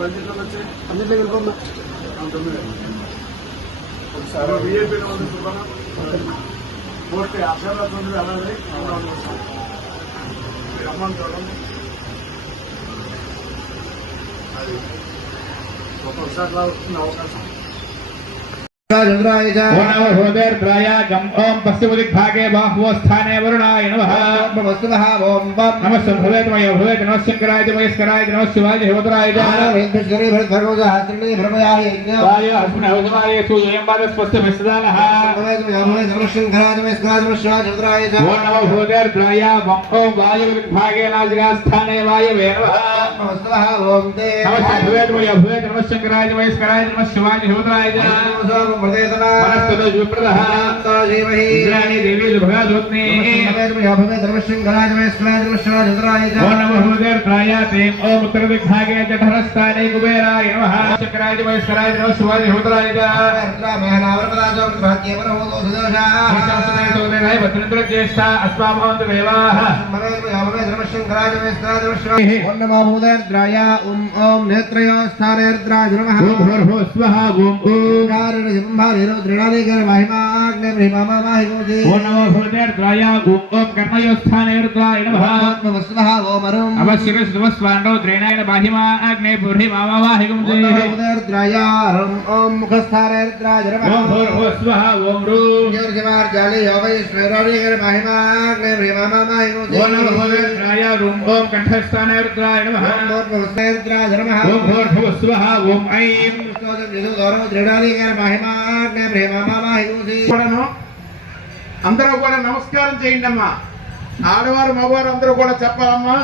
పంచాయతీలో వచ్చాయి అన్నింటిలో వెళ్ళిపోమ్మా. ఒకసారి విఐపీలో ఉంది సుబ్బన్న పూర్తి ఆశీర్వాదం ఉంది. అలాగే మీరు అమ్మని చూడండి. అది ఒక్కొక్కసారి వస్తుంది అవకాశం. ओं पश्चिमदिग्भागे बाह्वस्थाने वरुणाय नमः नमः संभवेतमय भवेत नमः शंकराय महेश्वराय नमः शिवाय देवतराय वाय अस्मिन् अवसमाये सूयं वादस्पस्य विसदानः नमः शंकराय महेश्वराय नमः शिवाय देवतराय ओं नमः भूदेर्द्राय ओं वायुदिग्भागे नाजिकास्थाने वायवे नमः नमः संभवेतमय भवेत नमः शंकराय महेश्वराय नमः शिवाय देवतराय देवी भगवती उत्तर दिग्भागे जठरस्थाने कुबेराय नमः शंकराय महेश्वराय नमः शिवाय देवतराय ज्येष्ठा अस्माभवन्त देवाः ओं नेत्रयो स्थानेर्द्राय नमः भूर्भुवः स्वः ओं ओं नमो भूतेर्द्राय ओं कर्मयोस्थानेर्द्राय नमः अवश्यस्वाण्डो द्रेणाय बाहिमाग्ने पूर्णिमावाहिगुं भूतेर्द्राय ओं मुखस्थानेर्द्राय नमः ओं भूर्भुवः स्वः ओं रूर्जमार्जाले योगैश्वराय बाहिमाग्ने प्रेमावाहिगुं ओं नमो भूतेर्द्राय ओं कंठस्थानेर्द्राय नमः ओं भूर्भुवः नमः ओं भूर्भुवः स्वः ओं ऐं అందరూ కూడా నమస్కారం చేయండి అమ్మా. ఆడవారు మగవారు అందరూ కూడా చెప్పాలమ్మా.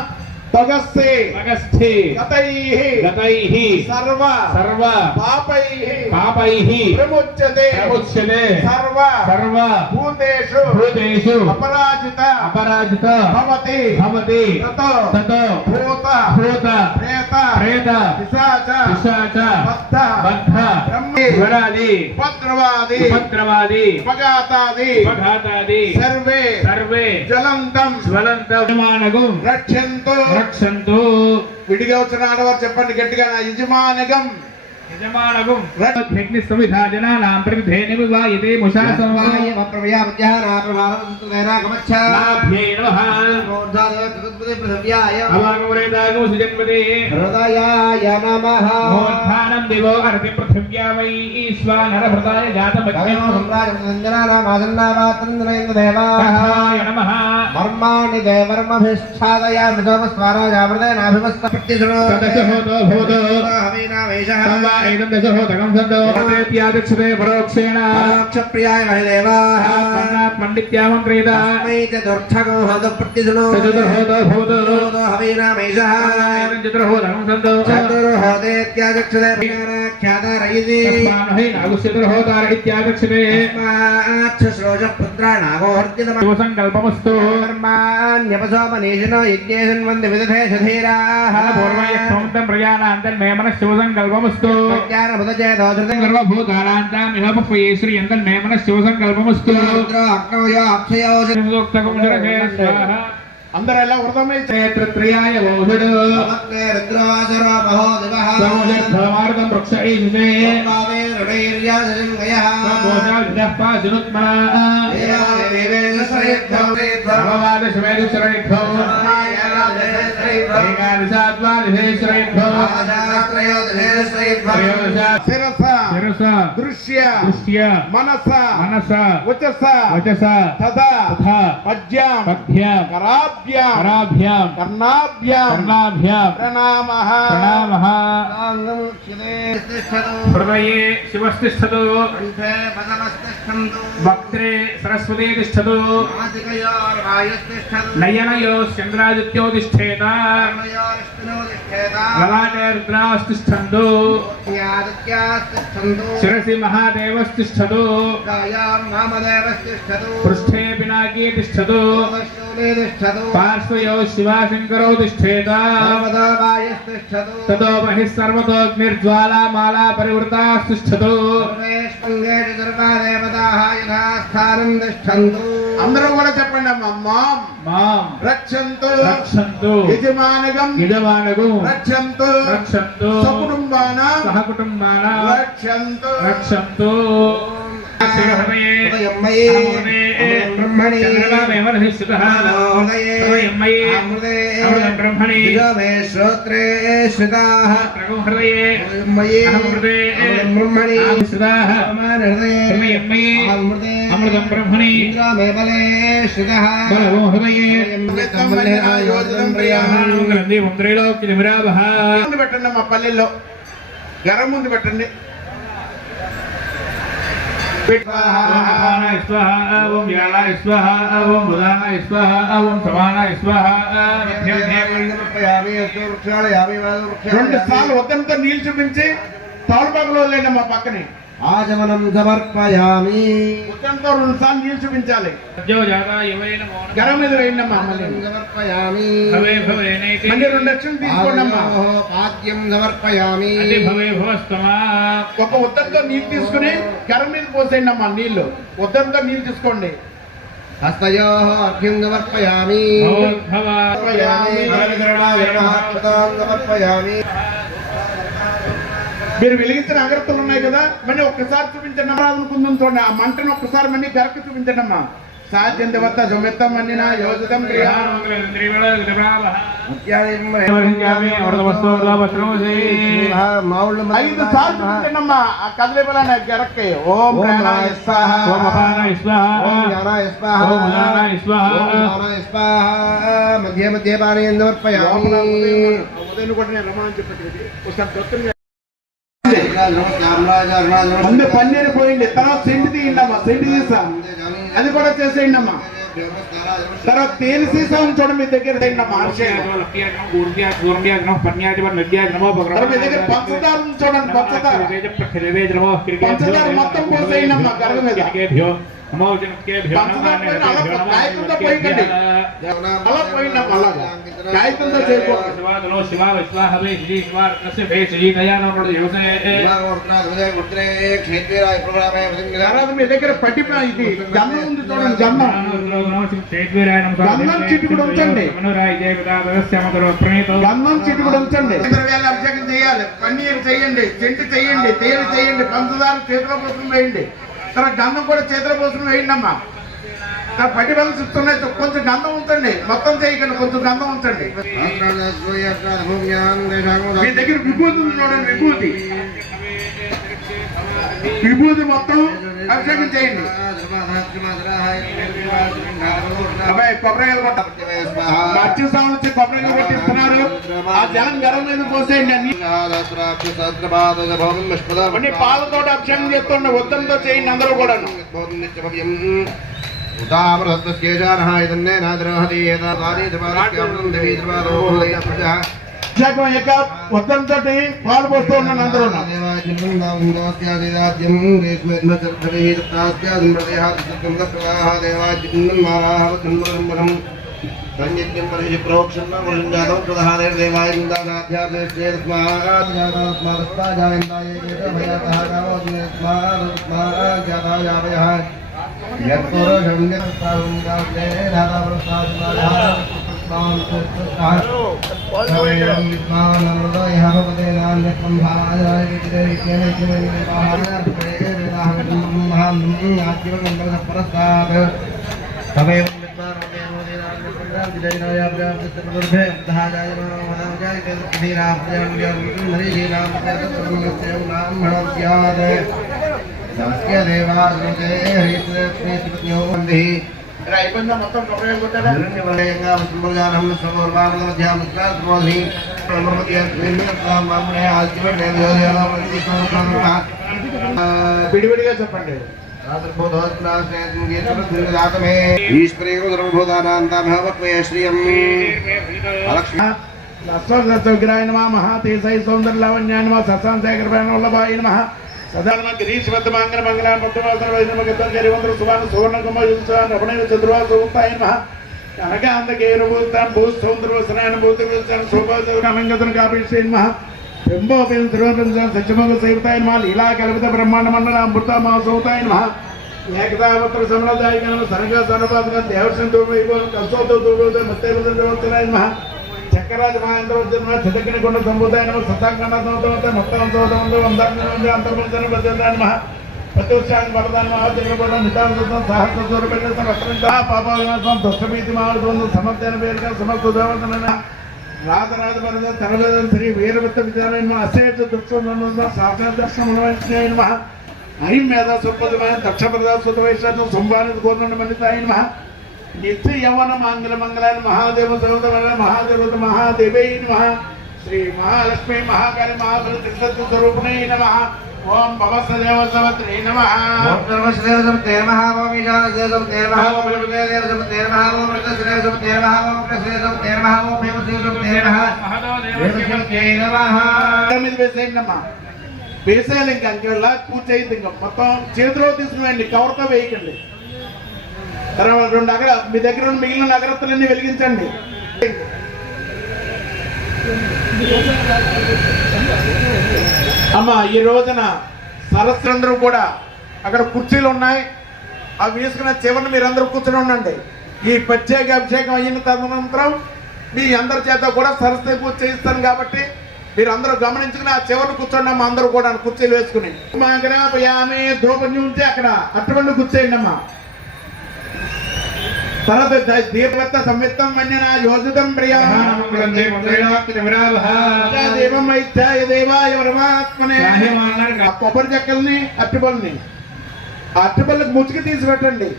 తగస్సే తగస్థే గతైః గతైః సర్వ సర్వ పాపైః పాపైః ప్రముచ్యతే ప్రముచ్యతే సర్వ సర్వ భూతేషు భూతేషు అపరాజిత అపరాజిత భవతి భవతి తతో తతో భూత భూత ప్రేత ప్రేత పిశాచ పిశాచ బద్ధ బద్ధ బ్రహ్మి జ్వరాది ఉపద్రవాది ఉపద్రవాది ఉపఘాతాది ఉపఘాతాది సర్వే సర్వే జ్వలంతం జ్వలంతం రక్షంతు రక్షంతు. విడిగా వచ్చిన ఆడవారు చెప్పండి గట్టిగా. నా యజమానగం యజమానగం యజ్ఞ సవిధాజనానాం ప్రవిధేన వివాయతే ముషాసంవాయ ప్రవ్యామధ్యానా ప్రమాణంతేనా నాభ్యై నమః అవాగమరేదాగో సుజన్మదే హృదయాయ నమః మోత్థానం దేవో అర్తి పృథివ్యా వై ఈశ్వరః భృతాయ జాతమజ్ఞం సంరాజనామాసన్నావాత్రంద్రేంద్ర దేవాయ నమః మర్మాణి దేవర్మభిష్ఠాదయామి సోమస్వారాజామృతేనాభిమస్త ప్రత్యశునో తదశహోతో భూతో హవినావేశః ఐదం దశహోతకం సంతో ప్రత్యాదక్షతే పరోక్షేణ ప్రియాయ మహిదేవాః పండిత్యామంత్రేత చతుర్థకో హోత ప్రత్యశునో చతుర్హోతో భూతో హవినావేశః చతుర్హోతకం సంతో చతుర్హోతేత్యాదక్షతే ఖ్యాతారయితి నాగుచతుర్హోతార ఇత్యాదక్షతే శ్రోష పుత్రాణాగోహర్జిత సంకల్పమస్తు కర్మాణ్యపసోమనీషినో యజ్ఞేషన్ వంద విదధేషధీరాః పూర్వయక్షోమతం ప్రజానాంతం మే మనః శివసంకల్పమస్తు జ్ఞానముదచేతోధృతం గర్వభూతానాంతామిహ పప్పయే శ్రీయంతం మే మనః శివసంకల్పమస్తు అగ్నవయో అక్షయో అందరూ ఎలా వృతమై క్షేత్రత్రయాయ ఓషడు రుద్రవాసరమహోదివః వృక్ష ఈశే దృశ్య మనస వచస తథా పద్యాం కరాభ్యాం కర్ణాభ్యాం ప్రణామః హృదయే శివస్తిష్టదు వక్త్రే సరస్వతీ తిష్టదు నయనయో చంద్రాదిత్యో తిష్టేత లలాటే రుద్రాస్తిష్టందు శిరసి మహాదేవస్తిష్టదు పృష్ఠే పినాకీ తిష్టదు పార్శ్వయో శివశంకరో తిష్టేత తతో బహిః సర్వతోగ్నిర్జ్వాలా మాలా పరివృతాస్తిష్టదు అందరూ కూడా చెప్పండి అమ్మా మాం మాం రక్షంతు రక్షంతు యజమానగం యజమానగం రక్షంతు రక్షంతు సకుటుంబాన సహకుటుంబాన రక్షంతు రక్షంతు శివహృదయే ఉదయమ్మయే బ్రహ్మణి చంద్రమామేవ స్థితః హృదయే హృదయమ్మయే అమృతే అమృతం బ్రహ్మణి దిగమే శ్రోత్రే శ్రితాః హృదయే ఉదయమ్మయే అమృతే అమృతం బ్రహ్మణి స్థితః సమాన హృదయే హృదయమ్మయే అమృతే అమృతం బ్రహ్మణి ఇంద్రమే బలే శ్రితః బలవో హృదయే యోజితం ప్రియాః గ్రంథి మంత్రైలోక్య విరావః ముందు పెట్టండి అమ్మా పల్లెల్లో గరం ముందు పెట్టండి ఓం స్వాహ ఓం వ్యాళాయ స్వాహ ఓం బుధాయ స్వాహ ఓం సమానాయ స్వాహ రెండు సార్లు వద్దంతా నీళ్ళు చూపించి తోలపాకలో లేండి మా పక్కనే ఆజమనం సమర్పయామి వద్దంతా రెండు సార్లు నీళ్ళు చూపించాలి గరం మీద వేయండి అమ్మా మళ్ళీ సమర్పయామి మళ్ళీ 2 లక్షలు తీసుకోండి అమ్మా పాద్యం సమర్పయామి ఒక ఉద్దంతో నీళ్ళు తీసుకుని గరం మీద పోసేయండి అమ్మా నీళ్లు ఉద్దంతో నీళ్ళు తీసుకోండి హస్తయో అర్ఘ్యం సమర్పయామి సమర్పయామి మీరు వెలిగించిన అగరత్తులు ఉన్నాయి కదా మళ్ళీ ఒక్కసారి చూపించండి అమ్మరాజును కుందం చూడండి ఆ మంటను ఒక్కసారి మళ్ళీ గరక చూపించండి అమ్మా సాధ్యం వద్ద జొమెత్తం మన్నిన యోజితం మావుళ్ళు 5 సార్లు చూపించండి అమ్మా ఆ కదలే బలాన్ని గరక్కే ఓం ప్రాణాయ స్వాహ ఓం జ్ఞానాయ స్వాహ ఓం జ్ఞానాయ స్వాహ మధ్య మధ్య పానీయం సమర్పయామి ఉదయం కూడా నేను రమ్మని చెప్పి ఒకసారి దొత్తుని రామరాజ ముందు పన్నీరు పోయింది తర్వాత సెంటు తీయండి అమ్మా సెంటు తీసా అది కూడా చేసేయండి అమ్మా తర్వాత తేనె సీసా ఉంచడం మీ దగ్గర తీయండి అమ్మా అభిషేకం తర్వాత మీ దగ్గర పంచదార ఉంచోడండి పంచదార మొత్తం పోసేయండి అమ్మా గరగ మీద కాగితంతో పోయిందండి అలా పోయిందమ్మా అలాగా కాగితంతో చేయకూడదు తర్వాత మీ దగ్గర పట్టి ఇది గంధం ఉంది చూడండి గంధం చిటికుడు ఉంచండి గంధం చిటికుడు ఉంచండి అభిషేకం చేయాలి పన్నీరు చేయండి చెంటు చేయండి తేనె చేయండి పంచదార చేతిలో పోసుకుని వేయండి తర్వాత గంధం కూడా చేతిలో పోసుకుని వేయండి అమ్మా తర్వాత పట్టి బలం చూస్తున్నాయి కొంచెం గంధం ఉంచండి మొత్తం చేయకండి కొంచెం గంధం ఉంచండి మీ దగ్గర విభూతి ఉంది చూడండి విభూతి మొత్తం అభిషేకం చేయండి అబ్బాయి కొబ్బరికాయలు కొట్ట మత్స్య స్వామి వచ్చి కొబ్బరికాయలు కొట్టిస్తున్నారు ఆ జలం గరం మీద పోసేయండి అన్ని పాలతో అభిషేకం చేస్తుండే ఉత్తంతో చేయండి అందరూ కూడా అభిషేకం యొక్క ఉత్తంతో పాలు పోస్తూ ఉన్నాను అందరూ అయిపోయిందా మొత్తం కొబ్బరికాయలు కొట్టారా విడివిడిగా చెప్పండి విగ్రహాయ నమ మహాతేజై సౌందర్యలావణ్యాయ నమ సత్సాం శేఖర వల్లభాయ నమ సదానంద గిరీశ్వత మంగళ మంగళాన్ భక్తవాసరివంతర సువాన సువర్ణ కుమార్ రమణైన చంద్రవాసూతాయ నమ కనకాంతకేరుభూతాన్ భూసౌందర్వసనాయన భూతవిల్సాన్ శోభాసనంగతన కాపేశ్వర నమ బింబోపేన్ ధ్రువపేన్ సత్యమోగ సేవతాయ నమ లీలా కల్పిత బ్రహ్మాండ మండల అమృత మహాసౌతాయ నమ ఏకదామత్ర సమరదాయకం సరంగా సనపాదకం దేవర్షన్ తూర్వైభవం కల్సోతో తూర్వోదయం మత్తేవదండవంతనాయ నమః చక్రరాజ మహేంద్రోద్యమ చిదగ్ని కొండ సంబోధాయ నమః సతాంగణ సంవత మొత్తం సంవతం వందాంగ అంతర్మజన బద్ధాయ నమః ప్రత్యుష్టాన్ వరదాన మహాజనపద నితాం సుతం సహస్ర స్వరూపేణ సమస్త పాపవినాశం దుష్టభీతి మహాద్వంద్వ సమర్థన వేరుగా సమస్త దేవతన రాధరాధ వరద తరవేదన శ్రీ వీరభత్త విద్యాలయ అశేష దుఃఖ సాక్షాత్ దర్శనమునయ నమః ఐం మేధా సుపదమైన దక్ష ప్రదాసుత వైశ్వ సంవానిత గోర్ణ మణితాయ నమః నిత్య యవన మంగళ మంగళాన్ని మహాదేవ సౌదవన మహాదేవత మహాదేవై నమః శ్రీ మహాలక్ష్మి మహాకాళి మహాబలి త్రిశక్తి స్వరూపిణై నమః ఓం భవసదేవ సవత్రే నమః ఓం సర్వదేవ సమతే నమః ఓం ఈశానదేవ సమతే నమః ఓం బ్రహ్మదేవ సమతే నమః ఓం రుద్రదేవ సమతే నమః ఓం కృష్ణదేవ సమతే నమః ఓం భీమదేవ సమతే నమః దేవ నమః మీద వేసేయండమ్మా వేసేయాలి ఇంకా అంకెళ్ళ కూర్చోయింది ఇంకా మొత్తం చేతిలో తీసుకునేయండి కవర్తో వేయకండి తర్వాత 2 అగర మీ దగ్గర ఉన్న మిగిలిన అగరత్తులన్నీ వెలిగించండి అమ్మా ఈ రోజున సరస్సులందరూ కూడా అక్కడ కుర్చీలు ఉన్నాయి అవి వేసుకున్న చివరిని మీరందరూ కూర్చొని ఉండండి ఈ ప్రత్యేక అభిషేకం అయిన తదనంతరం మీ అందరి చేత కూడా సరస్వతి పూజ చేయిస్తాను కాబట్టి మీరు అందరూ గమనించుకుని ఆ చివరిని కూర్చోండి అమ్మా అందరూ కూడా కుర్చీలు వేసుకుని మా గ్రామయామే ధూపం ఉంటే అక్కడ అటువంటి కూర్చోండి అమ్మా తర్వాత దీపవత్త సంవిత్తం మన్యన యోజితం ప్రియం దేవం ఇచ్చాయ దేవాయ పరమాత్మనే కొబ్బరి చెక్కల్ని అట్టిపల్ని ఆ అట్టిపల్లికి ముచ్చుకి తీసి పెట్టండి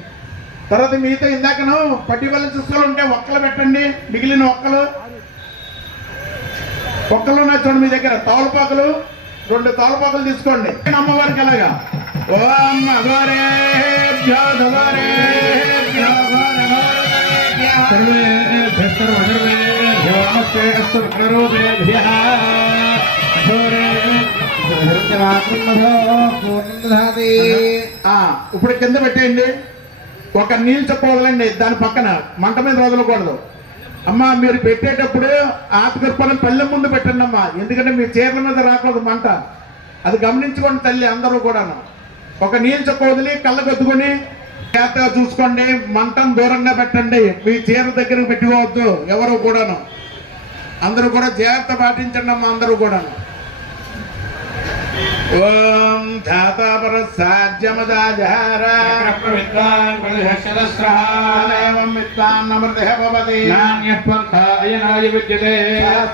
తర్వాత మిగతా ఇందాకను పట్టిపల్లి చూసుకోవాలి ఉంటే ఒక్కలు పెట్టండి మిగిలిన ఒక్కలు ఉన్నాయి చూడండి మీ దగ్గర తోలపాకులు 2 తోలపాకులు తీసుకోండి అమ్మవారికి అలాగా ఓం అఘోరేభ్యో ఘోరేభ్యో ఇప్పుడు కింద పెట్టేయండి ఒక నీళ్ళు చెప్ప వదలండి దాని పక్కన మంట మీద వదలకూడదు అమ్మా మీరు పెట్టేటప్పుడు ఆకుకర్పణ పల్లె ముందు పెట్టండి అమ్మా ఎందుకంటే మీ చీరల మీద రాకూడదు మంట అది గమనించుకోండి తల్లి అందరూ కూడాను ఒక నీళ్ళు చెప్ప వదిలి కళ్ళకొద్దుకొని జాగ్రత్తగా చూసుకోండి మంటను దూరంగా పెట్టండి మీ చీర దగ్గరకు పెట్టుకోవద్దు ఎవరు కూడాను అందరూ కూడా జాగ్రత్త పాటించండి అమ్మా అందరూ కూడాను ఓం ధాతాపర సాధ్యమదాజహార ప్రవిద్వాన్ ప్రతిహర్షదస్రహాయం విద్వాన్ నమృతః భవతి నాన్యఃపంథాయనాయ విద్యతే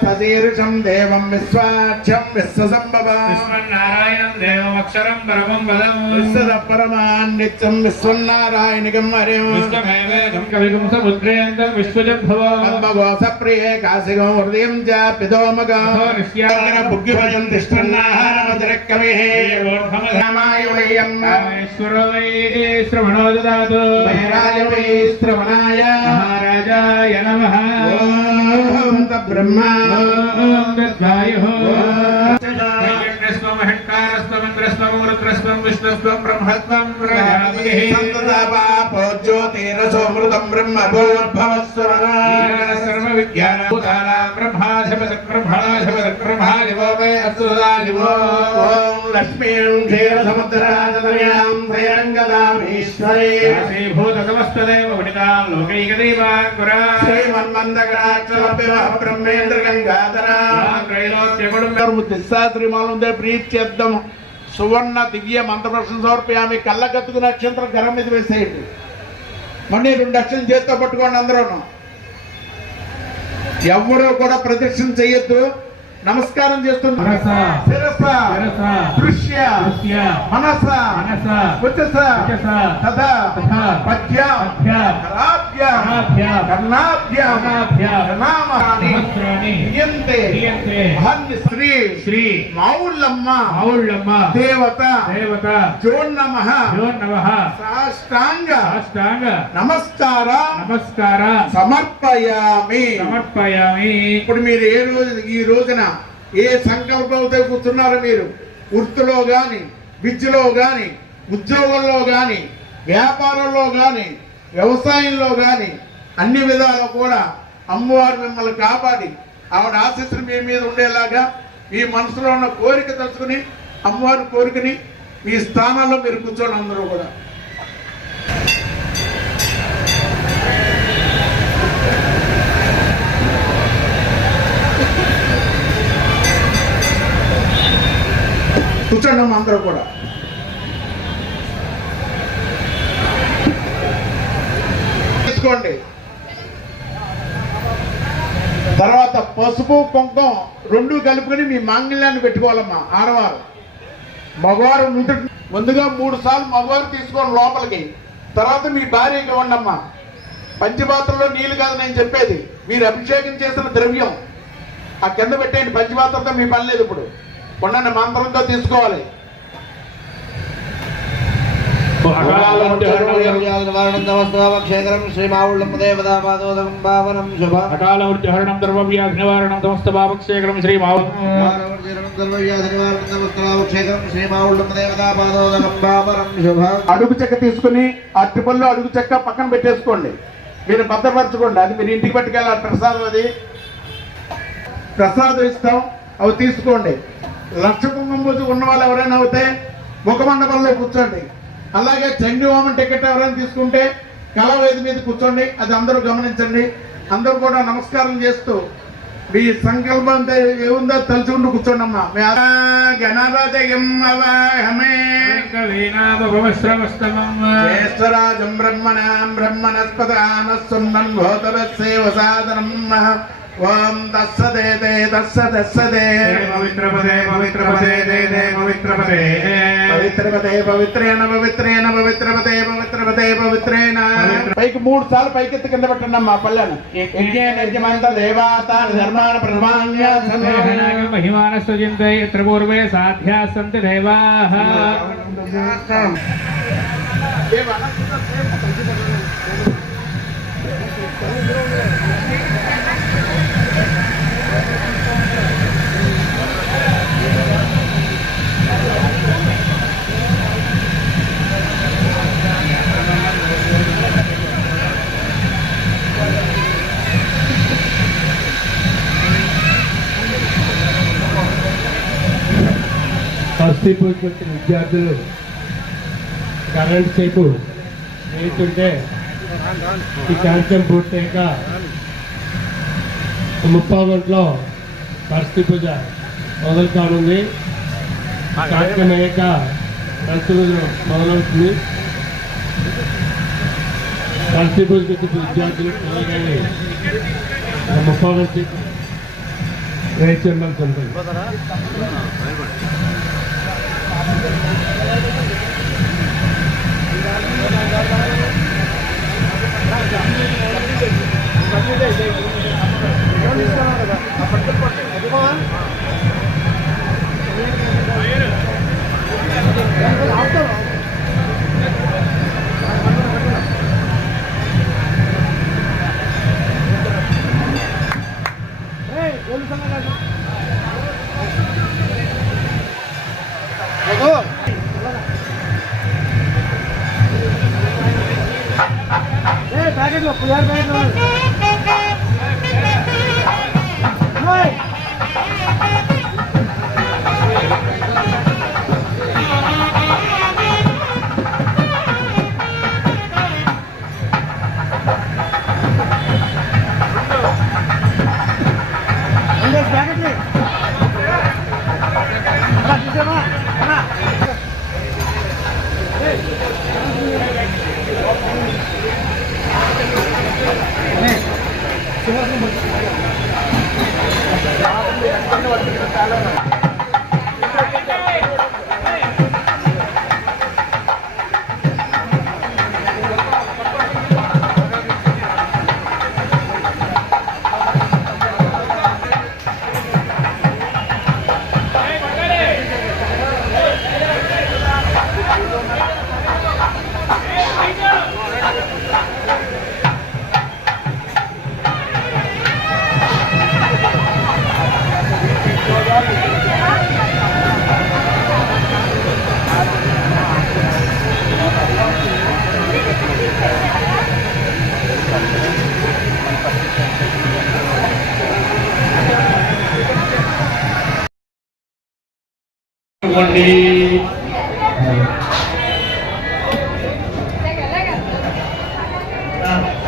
సదీర్షం దేవం విశ్వాచ్యం విశ్వసంభవం విశ్వన్నారాయణం దేవమక్షరం పరమం పదం విశ్వపరమాన్ నిత్యం విశ్వన్నారాయణికం హరిం విశ్వమేవేదం కవిగం సముద్రేంద్రం విశ్వజద్భవం పద్మగోస ప్రియే కాశిగం హృదయం చ పిదోమగం నిశ్యాగర బుగ్గిభయం తిష్టన్నాహారమదరక్కవి రామాయ వయం శ్రవణో దదాతు శ్రవణాయ మహారాజాయ నమః ఓం బ్రహ్మ ఓం దద్వాయుః రుద్రస్వం విష్ణుస్వం బ్రహ్మస్వం జ్యోతిరసోమృతం బ్రహ్మ సర్వ విజ్ఞాన లక్ష్మీం క్షీరసముద్రాజతనయాం శ్రీరంగదామీశ్వరే శ్రీభూతసమస్తదేవ వనితాం లోకైకదైవాంకురా శ్రీమన్మందకరాక్షలభ్యవః బ్రహ్మేంద్ర గంగాధరా శ్రీమాల ప్రీత్యర్థం సువర్ణ దివ్య మంత్రప్రశ్న సమర్పయామి కళ్ళకత్తుకు నక్షత్రం గరం మీద వేసేయండి మళ్ళీ 2 అక్షరం చేతితో పట్టుకోండి అందరూ ఎవరూ కూడా ప్రదక్షిణ చెయ్యొద్దు నమస్కారం చేస్తున్నారు శిరస దృశ్య మనస ఉచస తథా పద్య కరాభ్య కర్ణాభ్య ప్రణామాని శ్రీ శ్రీ మావుళ్ళమ్మ దేవత జోన్నమః సాష్టాంగ నమస్కార సమర్పయామి ఇప్పుడు మీరు ఈ రోజున ఏ సంకల్పంతో కూర్చున్నారో మీరు వృత్తిలో కానీ విద్యలో కానీ ఉద్యోగంలో కానీ వ్యాపారంలో కానీ వ్యవసాయంలో కానీ అన్ని విధాలు కూడా అమ్మవారు మిమ్మల్ని కాపాడి ఆవిడ ఆశీస్సులు మీ మీద ఉండేలాగా మీ మనసులో ఉన్న కోరిక తలుచుకుని అమ్మవారి కోరికని మీ స్థానాల్లో మీరు కూర్చోండి అందరూ కూడా కూర్చోండి అమ్మ అందరూ కూడా. తీసుకోండి. తర్వాత పసుపు కుంకుమ రెండు కలుపుకొని మీ మాంగళ్యాన్ని పెట్టుకోవాలమ్మా. ఆడవారు మగవారు ముందుగా 3 సార్లు మగవారు తీసుకోండి లోపలికి. తర్వాత మీ భార్యకి ఇవ్వండమ్మా. పంచపాత్రలో నీళ్ళు కాదు నేను చెప్పేది, మీరు అభిషేకం చేసిన ద్రవ్యం ఆ కింద పెట్టేయండి. పంచపాత్రతో మీ పని లేదు. ఇప్పుడు కొండని మంత్రంతో తీసుకోవాలి. అడుగు చెక్క తీసుకుని అరటిపళ్ళు అడుగు చెక్క పక్కన పెట్టేసుకోండి. మీరు భద్రపరచుకోండి. అది మీరు ఇంటికి పట్టుకెళ్ళాలి. ప్రసాదం అది ప్రసాదం ఇస్తాం, అవి తీసుకోండి. లక్ష కుంకుమ పూజ ఉన్న వాళ్ళు ఎవరైనా అవుతే ముఖమండపంలో కూర్చోండి. అలాగే చండీ హోమం టికెట్ ఎవరైనా తీసుకుంటే కళావేది మీద కూర్చోండి. అది అందరూ గమనించండి. అందరూ కూడా నమస్కారం చేస్తూ మీ సంకల్పం ఏముందో తలుచుకుంటూ కూర్చోండి అమ్మా. జ్యేష్ఠరాజం బ్రహ్మణాం బ్రహ్మణస్పదానస్సున్నం భూతరస్యేవ సాదనం. ఓం తస్సదే తస్సదే పవిత్రపదే పవిత్రపదే దే పవిత్రపదే పవిత్రపదే పవిత్రేణ పవిత్రేణ పవిత్రపదే పవిత్రపదే పవిత్రేణ. పైకి 3 సార్లు పైకెత్తి కింద పెట్టండి అమ్మా పళ్ళను. యజ్ఞమంత దేవాత ధర్మాన ప్రమాణ్య మహిమానస్సు చింతై యత్ర పూర్వే సాధ్యా సంతి దేవాః. ఫస్ట్ పూజకి వచ్చిన విద్యార్థులు కరెంట్ సేపు వేస్తుంటే ఈ కార్యక్రమం పూర్తయ్యాక 30 గంటలో సరస్వతి పూజ మొదలు కానుంది. కార్యక్రమం అయ్యాక సరస్వతి పూజ మొదలవుతుంది. సరస్వతి పూజకి వచ్చిన విద్యార్థులు పిల్లలు 30 గంటలు వేచి ఉండాల్సి ఉంటుంది. ప్యాకెట్లో పులిహార ప్యాకెట్లో ప్యాకెట్లు చూసామా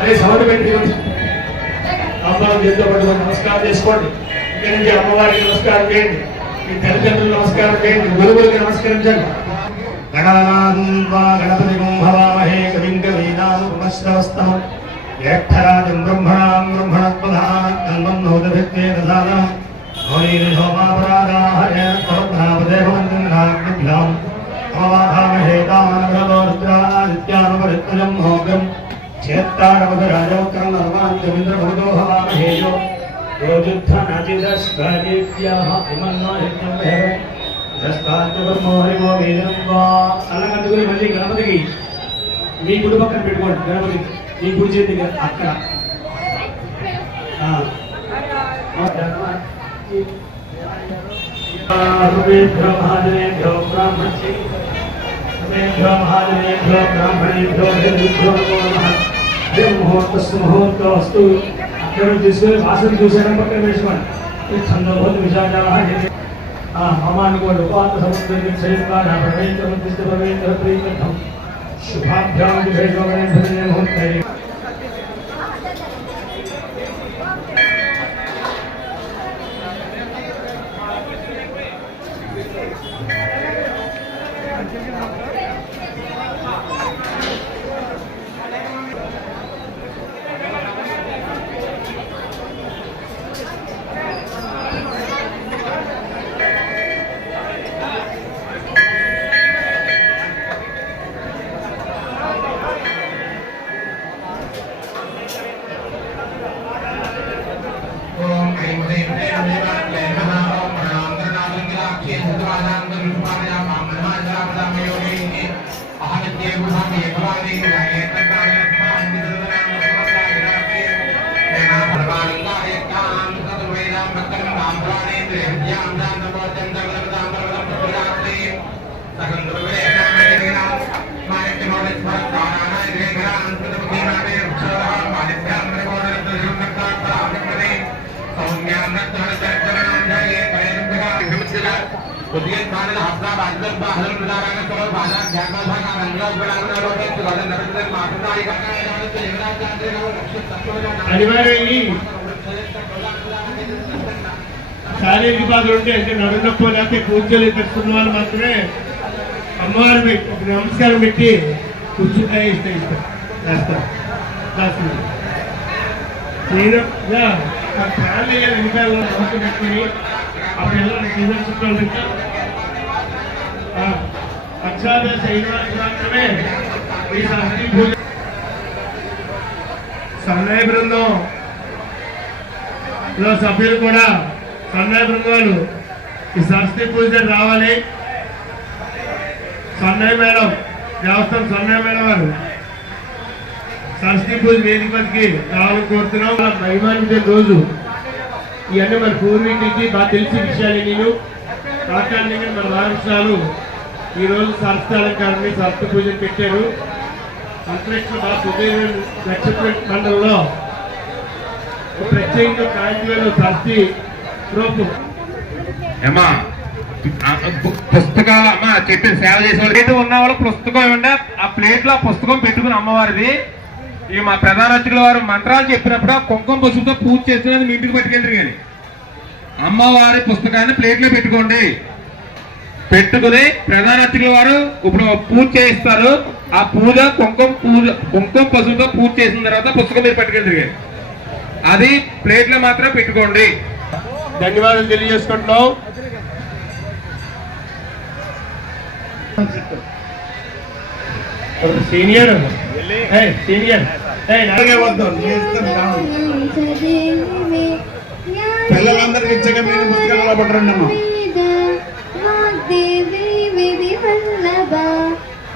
అదే సౌండ్ పెట్టి అమ్మవారికి ఎంతో నమస్కారం చేసుకోండి. ఇక్కడ నుంచి అమ్మవారికి నమస్కారం చేయండి. మీ తల్లిదండ్రులు నమస్కారం చేయండి, గురువులకి నమస్కరించండి. గణనాన్వా గణపతిం హవామహే కవిం కవీనాముపమశ్రవస్తమం జ్యేష్ఠరాజం బ్రహ్మణాం బ్రహ్మణస్పదాన్ కల్పం నోదభిత్తే దదానం హరిశోమాపరాగాహయ సహస్రావదేహమంత్రాభ్యాం అవవాహామహే తానవరవో రుద్రాదిత్యానుపరిత్వజం మోగం చేత్తారవధరాజోక్రం నర్మాంతమింద్రభూతో హవామహేయో యోజుద్ధనచిదస్వాదిత్యాః ఇమన్నాహిత్యం భేవ దస్తాత్మకర్మో హరిమో వేదనం వా. అన్నగందుకుని మళ్ళీ గణపతికి మీ గుడి పక్కన పెట్టుకోండి. గణపతికి మీ గుడి చేతి అక్కడ సర్వేభ్యో మహాజనేభ్యో బ్రాహ్మణేభ్యో బ్రాహ్మణేభ్యో దేవేభ్యో నమః. ముహూర్తస్సు ముహూర్తమస్తు. అక్కడ తీసుకొని వాసన చూసారా పక్కన వేసుకోండి. ఛందోభూత విశాఖ అమ్మానుకోండి. ఉపాంత సముద్రం శైలికాన ప్రవేశం ప్రవేశ ప్రీతం శుభాభ్యాం విభేదోగణే ముహూర్తే. ఓం ఐం హ్రీం హ్రీం దేవాలయ నమః. ఓం ప్రణాంతరాలంగిలాఖ్యే భూతవాదాంతం రూపాణ్యాం మామనమాజరాపదామయోగేః అహనిత్యే గుణామే భవాని గాయే తత్తాయత్మాం విదర్దనాం సమస్తాయనాఖ్యే ప్రేమాపరమానందాయ కాం సతువేదాం భక్తం కాం ప్రాణేంద్రియ విద్యాం శాంతమోచం సర్వదాం సర్వదం ప్రజాప్తే సకం దుర్వేదాం మానిత్యమోనిస్మరత్తానాయ గ్రేఘరాం ప్రతిముఖీనామే వృక్షోహం మానిత్యాం ప్రకోణరత్నశం నక్తాత్పరాభిప్రదే సౌమ్యాం నత్తమనచర్చరణాం జయే పరేంద్రగా విముక్తిగా ఉదయం ప్రాణల హస్తా బాధ్యత బాహలం ప్రదారాగ సర్వ బాధా ధ్యానబాధా రంగోపరాగణ రోగేత్తు గద నరకద మాతృనాయ కర్ణాయనాయ యువరాజాంద్రగా రక్షిత తత్వగా అనివార్యంగా శారీరక బాధలు ఉంటే అంటే నడునొప్పి లేకపోతే కూర్చొని పెట్టుకున్న వాళ్ళు మాత్రమే అమ్మవారి ఒక నమస్కారం పెట్టి కూర్చుంటే ఇస్తారు. ఫ్యామిలీ వెనకాల నమ్మకం పెట్టుకుని ఆ పిల్లలు సీజన్ చుట్టాలు పెట్టి అక్షాదశ అయిన మాత్రమే ఈ షష్ఠీ పూజ. సన్నాయి బృందంలో సభ్యులు కూడా సన్నాయి బృందాలు ఈ సరస్వతి పూజ రావాలి. సన్నాయి మేడం దేవస్థానం సన్నాయి మేడం వారు సరస్వతి పూజ వేదికకి రావాలని కోరుతున్నాం. మహిమాన్విత రోజు ఇవన్నీ మన పూర్వీకులకి బాగా తెలిసిన విషయాలు. నేను కాకాన్ని మన రామకృష్ణాలు ఈరోజు సరస్వతి అలంకారాన్ని సరస్వతి పూజలు పెట్టారు. అంతరిక్ష బాగా సుదీర్ఘ నక్షత్ర మండలంలో ప్రత్యేకంగా కాంతివేలు సరస్వతి రూపం ఏమా పుస్తకాలు అమ్మ చెప్పి సేవ చేసే వాళ్ళు ఉన్న వాళ్ళు పుస్తకం ఇవ్వండి. ఆ ప్లేట్ లో పుస్తకం పెట్టుకుని అమ్మవారిది ఈ మా ప్రధాన అర్చకుల వారు మంత్రాలు చెప్పినప్పుడు కుంకుమ పసుపుతో పూజ చేస్తున్నది మీ ఇంటికి పట్టుకెళ్ళరు. కానీ అమ్మవారి పుస్తకాన్ని ప్లేట్ లో పెట్టుకోండి. పెట్టుకుని ప్రధాన అర్చకుల వారు ఇప్పుడు పూజ చేయిస్తారు. ఆ పూజ కుంకుమ పసుపుతో పూజ చేసిన తర్వాత పుస్తకం మీరు పట్టుకెళ్ళరు. కానీ అది ప్లేట్ లో మాత్రం పెట్టుకోండి. ధన్యవాదాలు తెలియజేసుకుంటున్నాం. సీనియర్ సీనియర్ వద్దు పిల్లలందరికీ ఇచ్చక మీరు పుస్తకాలలో పట్టరండి అమ్మా.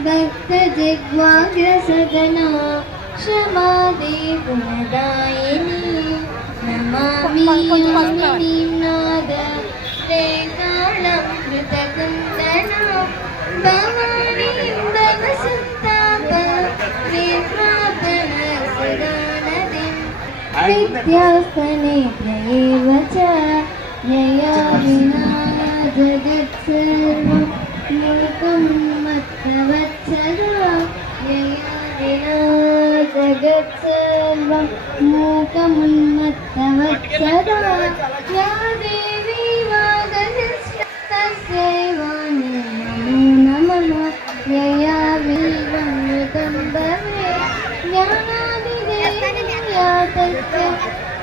భక్త జిగ్వాగ్ర సదన క్షమాదే గుణదాయిని నమామి నాద రేకాళం కృతకుందన భవానీ భవసుతాప నిర్వాపన సురానదిం విద్యాస్తనే ప్రయేవ చ యయా వినా జగత్సర్వం మూకం మత్తవత్సదా యయా వినా జగత్సర్వం మూకమున్మత్తవత్సదా యా దేవీ వాగనిష్ట व्ययामीवमृतं भवेत् ज्ञानादिदेव्या तस्य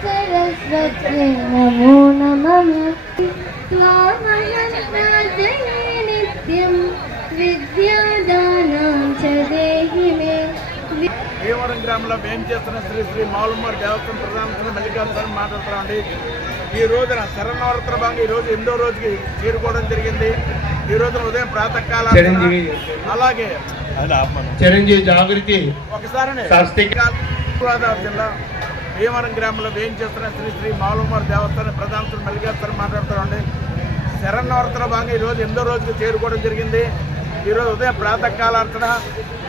सरस्वत्यै नमो नमः त्वामहं नित्यं विद्यादानं च देहि मे భీమవరం గ్రామంలో మేము చేస్తున్న శ్రీ శ్రీ మావులమ్మ దేవస్థానం ప్రధాన మల్లికార్జున మాట్లాడుతున్నామండి. ఈ రోజున శరన్నవరాత్రి భాగంగా ఈ రోజు 8వ రోజుకి చేరుకోవడం జరిగింది. ఈ రోజున ఉదయం ప్రాతకాల అలాగే చిరంజీవి జాగృతి ఒకసారి జిల్లా భీమవరం గ్రామంలో వేయం చేస్తున్న శ్రీ శ్రీ మావులమ్మ దేవస్థానం ప్రధాన మల్లికార్జున మాట్లాడుతున్నామండి. శరన్నవరాత్రి భాగంగా ఈ రోజు 8వ రోజుకి చేరుకోవడం జరిగింది. ఈరోజు ఉదయం ప్రాతకాలార్చన,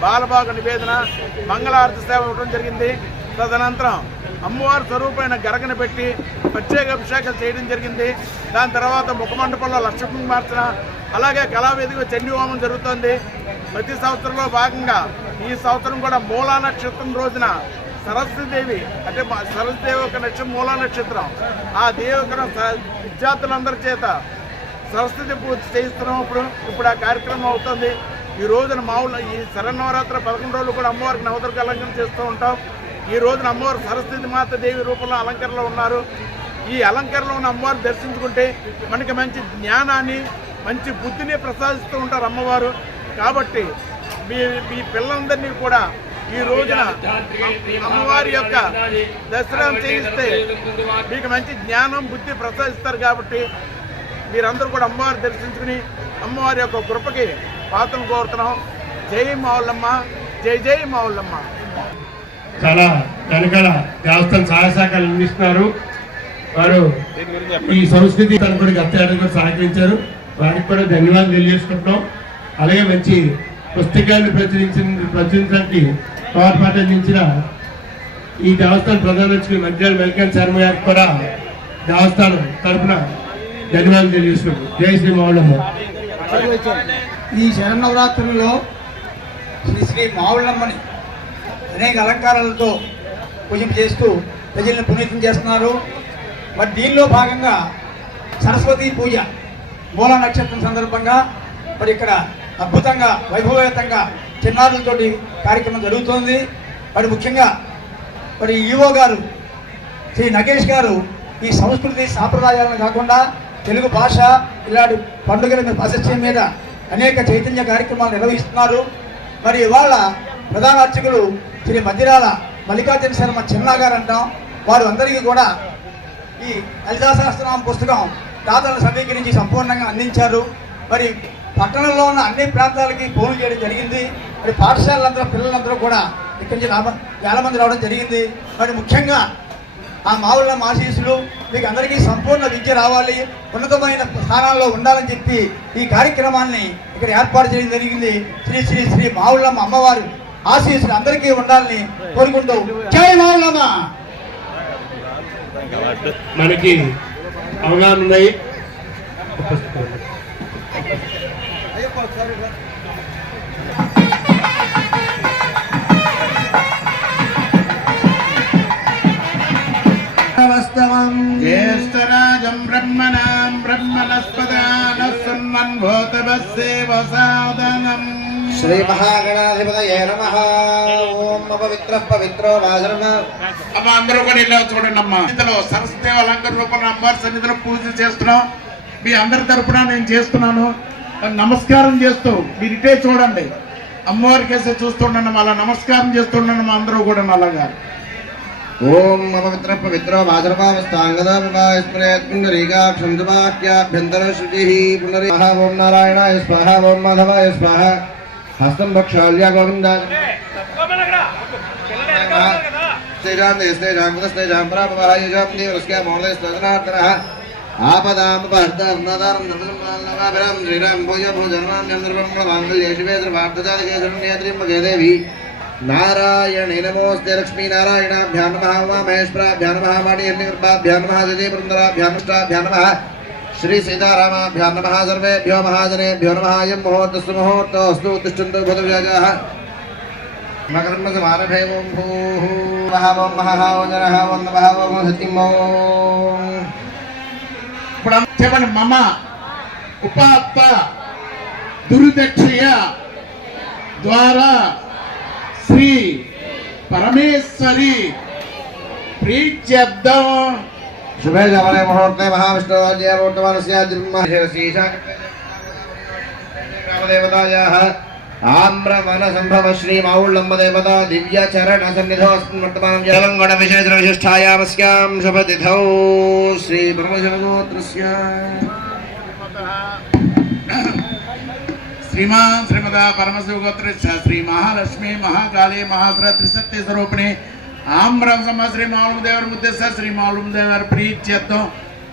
బాలభాగ నివేదన, మంగళారతి సేవ ఇవ్వడం జరిగింది. తదనంతరం అమ్మవారి స్వరూపమైన గరగను పెట్టి ప్రత్యేక అభిషేకాలు చేయడం జరిగింది. దాని తర్వాత ముఖమండపంలో లక్ష్మీ మార్చన, అలాగే కళావేదిక చండీ హోమం జరుగుతుంది. ప్రతి సంవత్సరంలో భాగంగా ఈ సంవత్సరం కూడా మూలా నక్షత్రం రోజున సరస్వతీదేవి అంటే సరస్వతీదేవి యొక్క నక్షత్రం మూలా నక్షత్రం. ఆ దేవి విద్యార్థులందరి చేత సరస్వతి పూజ చేయిస్తున్నాం. ఇప్పుడు ఆ కార్యక్రమం అవుతుంది. ఈ రోజున మామూలు ఈ శరన్నవరాత్రి 11 రోజులు కూడా అమ్మవారికి నవదుర్గ అలంకరణ చేస్తూ ఉంటాం. ఈ రోజున అమ్మవారు సరస్వతి మాత దేవి రూపంలో అలంకరణలో ఉన్నారు. ఈ అలంకరణలో ఉన్న అమ్మవారిని దర్శించుకుంటే మనకి మంచి జ్ఞానాన్ని, మంచి బుద్ధిని ప్రసాదిస్తూ ఉంటారు అమ్మవారు. కాబట్టి మీ పిల్లలందరినీ కూడా ఈ రోజున అమ్మవారి యొక్క దర్శనం చేయిస్తే మీకు మంచి జ్ఞానం, బుద్ధి ప్రసాదిస్తారు. కాబట్టి మీరందరూ కూడా అమ్మవారి దర్శించుకుని అమ్మవారి యొక్క కృపకి పాత్రను కోరుతున్నాం. జై మావులమ్మ, జై జై మావులమ్మ. చాలా వెనకాల దేవస్థానం సహాయ శాఖలు అందిస్తున్నారు. వారు ఈ సంస్కృతి తను కూడా గతేడాది కూడా సహకరించారు. వారికి కూడా ధన్యవాదాలు తెలియజేసుకుంటున్నాం. అలాగే మంచి పుస్తకాలను ప్రచురించడానికి తోడ్పాటు అందించిన ఈ దేవస్థానం ప్రధాన మధ్యాహ్నం వెల్కమ్ శర్మ గారికి కూడా దేవస్థానం తరఫున ధన్యవాదాలు తెలియజేసుకుంటాం. జై శ్రీ మావులమ్మ. ఈ శరన్నవరాత్రులలో శ్రీ శ్రీ మావులమ్మని అనేక అలంకారాలతో పూజ చేస్తూ ప్రజలను పునీతం చేస్తున్నారు. మరి దీనిలో భాగంగా సరస్వతి పూజ మూల నక్షత్రం సందర్భంగా మరి ఇక్కడ అద్భుతంగా వైభవయుతంగా చిన్నారులతోటి కార్యక్రమం జరుగుతోంది. మరి ముఖ్యంగా మరి ఈవో గారు శ్రీ నగేష్ గారు ఈ సంస్కృతి సాంప్రదాయాలను కాకుండా తెలుగు భాష ఇలాంటి పండుగల ప్రాశస్త్యం మీద అనేక చైతన్య కార్యక్రమాలు నిర్వహిస్తున్నారు. మరి ఇవాళ ప్రధాన అర్చకులు శ్రీ మధ్యరాల మల్లికార్జున శర్మ చిన్నా గారు అంటాం. వారు అందరికీ కూడా ఈ లలితా సహస్రనామ పుస్తకం దాతలను సమీకరించి సంపూర్ణంగా అందించారు. మరి పట్టణంలో ఉన్న అన్ని ప్రాంతాలకి ఫోన్ చేయడం జరిగింది. మరి పాఠశాలలందరూ పిల్లలందరూ కూడా ఇక్కడి నుంచి వేల మంది రావడం జరిగింది. మరి ముఖ్యంగా ఆ మావులమ్మ ఆశీస్సులు మీకు అందరికీ సంపూర్ణ విద్య రావాలి, ఉన్నతమైన స్థానాల్లో ఉండాలని చెప్పి ఈ కార్యక్రమాన్ని ఇక్కడ ఏర్పాటు చేయడం జరిగింది. శ్రీ శ్రీ శ్రీ మావులమ్మ అమ్మవారు ఆశీస్సులు అందరికీ ఉండాలని కోరుకుంటూ జై మావులమ్మ. మనకి అవగాహన ఉన్నాయి. జ్యేష్ఠరాజం బ్రహ్మణాం బ్రహ్మణస్పదానస్సన్మన్భూతవస్సేవసాదనం శ్రీ మహాగణాధిపతయే నమః. ఓం పవిత్రః పవిత్రో వాజర్మ. అమ్మ అందరూ కూడా ఇలా చూడండి అమ్మా. ఇందులో సరస్వతి అలంకరణ రూపంలో అమ్మవారి సన్నిధిలో పూజ చేస్తున్నాం. మీ అందరి తరపున నేను చేస్తున్నాను. నమస్కారం చేస్తూ మీరు ఇటే చూడండి, అమ్మవారి కేసే చూస్తుండడం, అలా నమస్కారం చేస్తుండడం అందరూ కూడా అలాగా. ఓం పవిత్రః పవిత్రో వాజర్మావస్థాంగదా వివాహస్మరేత్ పుండరీకాక్షం దువాక్యాభ్యంతర శుచిః పునరి ఓం నారాయణాయ స్వాహ ఓం మాధవాయ స్వాహ. హస్తం భక్షాల్య గోవింద శ్రీరామ్ శ్రీరామ్ శ్రీరామ్ ప్రాపవాయుజాం దేవస్య మోదయ స్తోత్రార్తనః ఆపదామపహర్తార్నదారం నమః శ్రీరామ్ భూయ భూజన్మాన్యం నిర్మమ మంగళేషువేద్ర వార్ధజాతకేశం నేత్రిమగే దేవి నారాయణే నమోస్తే లక్ష్మీనారాయణాభ్యాం నమః ఉమామహేశ్వరాభ్యాం నమః వాణీర్నికృపాభ్యాం నమః జయపురందరాభ్యాం నష్టాభ్యాం నమః శ్రీ సీతారామాభ్యాం నమః సర్వేభ్యో మహాజనేభ్యో నమః యం ముహూర్తస్సు ముహూర్తోస్తు ఉత్తిష్టంతు భద్రవ్యాజాః మకర్మ సమారభే ఓం భూః ఓం మహః ఓం జనః ఓం నమః ఓం సత్యం ఓం. ఇప్పుడు చెప్పండి, మమ ఉపాత్త దుర్దక్షియ ద్వారా శ్రీ పరమేశ్వరి ప్రీత్యర్థం शुभे जवने मुहूर्ते महाविष्णुराज्यरूपवरस्य जन्मदेवतायाः आम्रवनसम्भव श्री माउल्लम्ब देवता दिव्य चरण सन्निधौ अस्मिन् वर्तमानं तेलङ्गाण विशेषविशिष्टायामस्यां शुभतिथौ श्री ब्रह्मशर्मगोत्रस्य श्रीमान श्रीमदा परमशिवगोत्र श्री महालक्ष्मी महाकाली महासुर त्रिशक्ति स्वरूपिणी ఆమ్రం సమ శ్రీ మావులమ్మ దేవర ముద్దేశ శ్రీ మావులమ్మ దేవర ప్రీత్యర్థం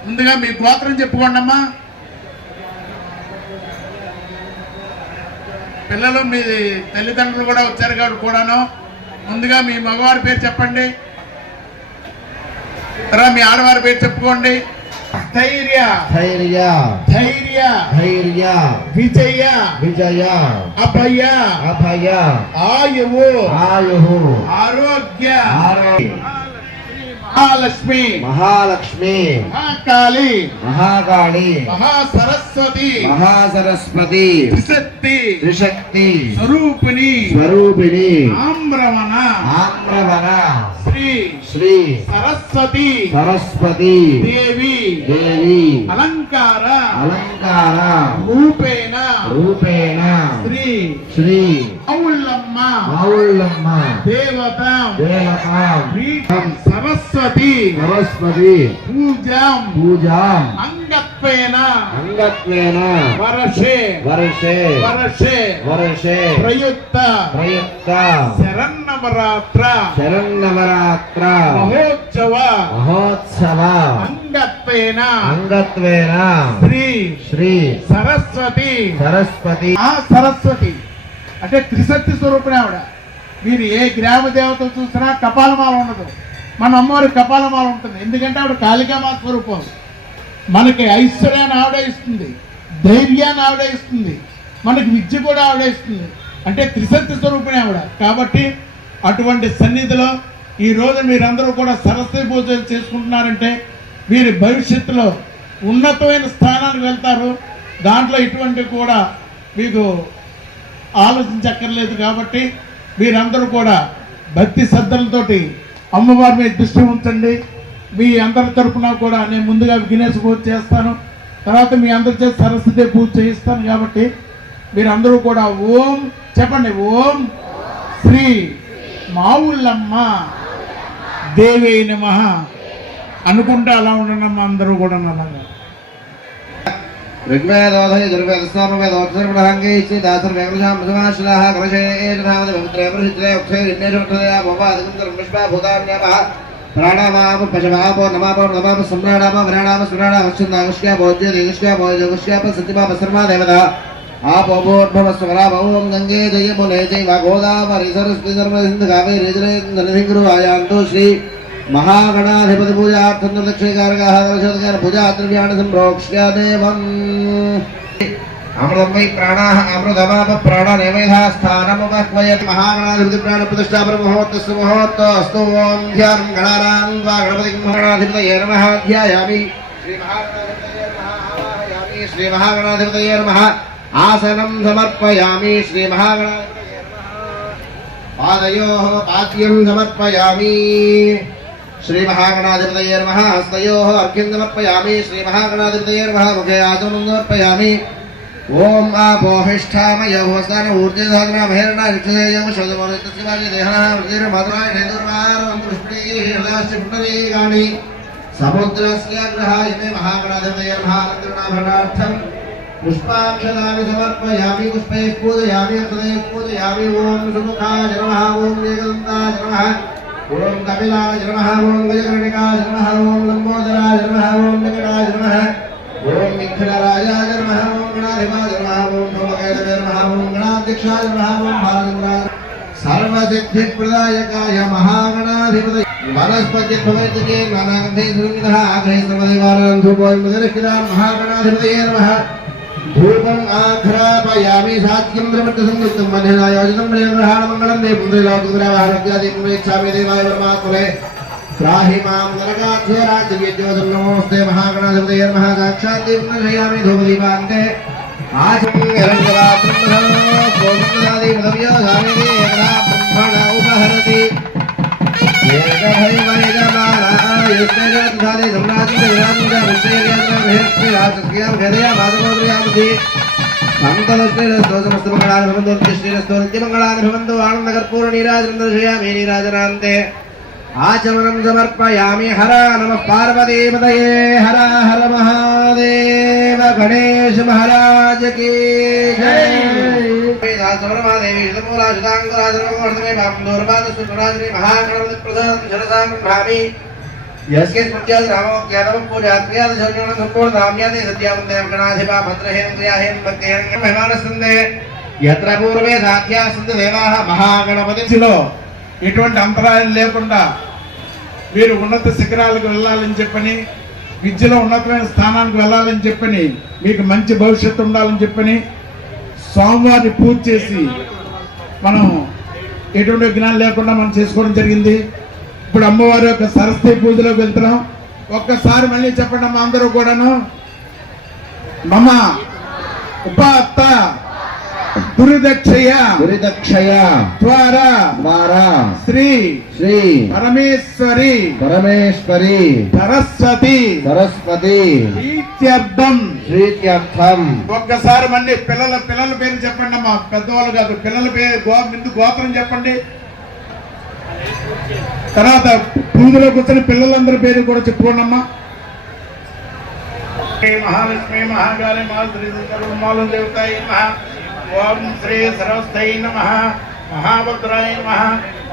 ముందుగా మీ గోత్రం చెప్పుకోండి అమ్మా. పిల్లలు మీ తల్లిదండ్రులు కూడా వచ్చారు కాబట్టి కూడాను ముందుగా మీ మగవారి పేరు చెప్పండి, తర్వాత మీ ఆడవారి పేరు చెప్పుకోండి. ధైర్య धैर्य ధైర్య धैर्य విజయ विजय అభయ अभय ఆయువు आयुः ఆరోగ్య आरोग्य మహాలక్ష్మి महालक्ष्मी మహాకాళి महाकाली మహాసరస్వతి महासरस्वती త్రిశక్తి त्रिशक्ति స్వరూపిణి स्वरूपिणी ఆమ్రవన आम्रवन శ్రీ श्री సరస్వతి सरस्वती దేవి देवी అలంకార अलंकार రూపేణ रूपेण శ్రీ श्री ఔల్లమ్మ मौल्लम्म దేవత देवता పీఠం సరస్వతి सरस्वती పూజం पूजां అంగత్వేన अंगत्वेन వర్షే वर्षे వర్షే वर्षे ప్రయుక్త प्रयुक्त శరన్నవరాత్ర शरन्नवरात्र మహోత్సవ महोत्सव అంగత్వేన अंगत्वेन శ్రీ श्री సరస్వతి सरस्वती ఆ సరస్వతి అంటే త్రిశక్తి స్వరూపిణి ఆవిడ. మీరు ఏ గ్రామ దేవత చూసినా కపాలమాల ఉండదు, మన అమ్మవారి కపాలమాల ఉంటుంది. ఎందుకంటే ఆవిడ కాళికామాత స్వరూపం. మనకి ఐశ్వర్యాన్ని ఆవిడే ఇస్తుంది, ధైర్యాన్ని ఆవిడే ఇస్తుంది, మనకి విద్య కూడా ఆవిడే ఇస్తుంది. అంటే త్రిశక్తి స్వరూపిణి ఆవిడ. కాబట్టి అటువంటి సన్నిధిలో ఈరోజు మీరందరూ కూడా సరస్వతి పూజలు చేసుకుంటున్నారంటే మీరు భవిష్యత్తులో ఉన్నతమైన స్థానానికి వెళ్తారు. దాంట్లో ఇటువంటి కూడా మీకు ఆలోచించక్కర్లేదు. కాబట్టి మీరందరూ కూడా భక్తి శ్రద్ధలతోటి అమ్మవారి మీద దృష్టి ఉంచండి. మీ అందరి తరపున కూడా నేను ముందుగా విఘ్నేశ పూజ చేస్తాను, తర్వాత మీ అందరి చేత సరస్వతి పూజ చేయిస్తాను. కాబట్టి మీరందరూ కూడా ఓం చెప్పండి, ఓం శ్రీ మావుళ్ళమ్మ దేవీ నమః అనుకుంటే అలా ఉండనమ్మా అందరూ కూడా అలాగా. ऋग्वेदोधय दुर्वेदस्वामवेदोत्सर्वहङ्गे दासर्वेङ्गलशामसमाश्रः कलशेषनामदपवित्रे उक्षे विघ्नेशवर्थदया भोपादिकं धर्मष्पा भूतान्यापः प्राणामाप पशवापो नमापो नमाप सम्राणाप वराणाप सुराणापश्चन्दागस्या भोज्यदेगस्या भोजगस्याप सत्यपाप सर्मा देवता आपोभोद्भवस्वरा ओं गंगे जयमुने जय गोदावरी सरस्वती सर्वसिन्धु कावेरी जलेन्द्रसिंहु आयान्तु श्री महागणाधिपति पूजार्थं दक्षिणकारकः दर्शनकार पूजा द्रव्याणि संप्रोक्ष्य देवम् अमृतं वै प्राणाः अमृतमाप प्राणनैवेद्यस्थानमुपह्वयति महागणाधिपति प्राणप्रतिष्ठा ब्रह्मोत्तस्य मुहूर्तस्तु ओं ध्यानं गणानां वा गणपतिं महागणाधिपतये नमः ध्यायामि श्री महागणाधिपतये नमः आसनं समर्पयामि श्री महागणाधिपतये नमः पादयोः पाद्यं समर्पयामि श्री महागणाधिपतये नमः हस्तयोः अर्घ्यं समर्पयामि श्री महागणाधिपतये नमः मुखे आचमनं समर्पयामि ओम आपोहिष्ठामयो भवस्तान ऊर्जसाधना महेरणा विक्षसेयं शोधमोदितस्यवानि देहनः वृद्धिर्मधुराय नेदुर्वारमन्तुष्टिर्हृदाश्चिपुण्डरीकाणि समुद्रस्य ग्रहाय मे महागणाधिपतये नमः अलङ्करणाभरणार्थं पुष्पाक्षदानि समर्पयामि पुष्पैः पूजयामि अक्षदैः पूजयामि ओम सुमुखाय नमः ओम एकदन्ताय नमः ओम कपिलाय नमः ओम गजकर्णिकाय नमः ओम लंबोदराय नमः ओम निकटाय नमः ओम विघ्नराजाय नमः ओम गणाधिपाय नमः ओम धूमकेतवे नमः ओम गणाध्यक्षाय नमः ओम भालचन्द्राय सर्वसिद्धिप्रदायकाय महागणाधिपतये वनस्पतिभवैतके नानागन्धे सुगन्धितः आग्रहे सर्वदेवानां धूपोऽयं महागणाधिपतये नमः धूपम् आघ्रापयामि सात्यं द्रवट्टसंयुक्तं मध्यनायोजितं प्रियग्रहाणमङ्गलं देवं त्रैलोक्यग्रहवाहनत्यादिं इच्छामि देवाय परमात्मने त्राहि मां नरकाध्योराज्यवेद्योदं नमोऽस्ते महागणाधिपतये नमः साक्षात् देवं दर्शयामि धूपदीपान्ते आचमन् हिरण्यरात्रं गोविन्ददादि पदव्यो सस्कियां वेदया मासमोदयामसि समस्तलश्रीरस्तु मंगलानि भवन्तु नित्यश्रीरस्तु नित्यमंगलानि भवन्तु आनन्दकर्पूरनीराजनन्दर्शयामि नीराजनान्ते आचमनं समर्पयामि हर नमः पार्वतीपतये हर हर महादेव गणेश महाराज की जय देवी शतमूलाशताङ्गराजनमोर्धमे भामदूर्वादस्तुराजने महागणपति प्रसादं शरसां भामि यस्य स्मृत्याद रामोक्यादव पूजात्याद शरणं संपूर्ण धाम्यादे सत्यावन्ते गणाधिपा भद्रहेन क्रियाहेन भक्तेन महिमानसंदे यत्र पूर्वे साध्या संत देवाः महागणपतिలో ఎటువంటి అంతరాయం లేకుండా మీరు ఉన్నత శిఖరాలకు వెళ్ళాలని చెప్పని విద్యలో ఉన్నతమైన స్థానానికి వెళ్ళాలని చెప్పని మీకు మంచి భవిష్యత్తు ఉండాలని చెప్పని స్వామివారిని పూజ చేసి మనం ఎటువంటి విఘ్నాలు లేకుండా మనం చేసుకోవడం జరిగింది. ఇప్పుడు అమ్మవారి యొక్క సరస్వతి పూజలోకి వెళ్తున్నాం. ఒక్కసారి మళ్ళీ చెప్పండి అమ్మ అందరూ కూడాను. మమ ఉపాత్త దురిదక్షయ ద్వారా శ్రీ పరమేశ్వరి సరస్వతి ప్రీత్యర్థం. ఒక్కసారి మళ్ళీ పిల్లల పేరు చెప్పండి అమ్మా. పెద్దవాళ్ళు కాదు, పిల్లల పేరు ముందు గోత్రం చెప్పండి. తర్వాత పూజలో కూర్చొని పిల్లలందరి పేరు కూడా చెప్పుకోండమ్మా. మహాలక్ష్మి మహాకాళి మహాశ్రీ దేవతాయ మహా ఓం శ్రీ సరస్వతై నమః మహాభద్రాయ నమః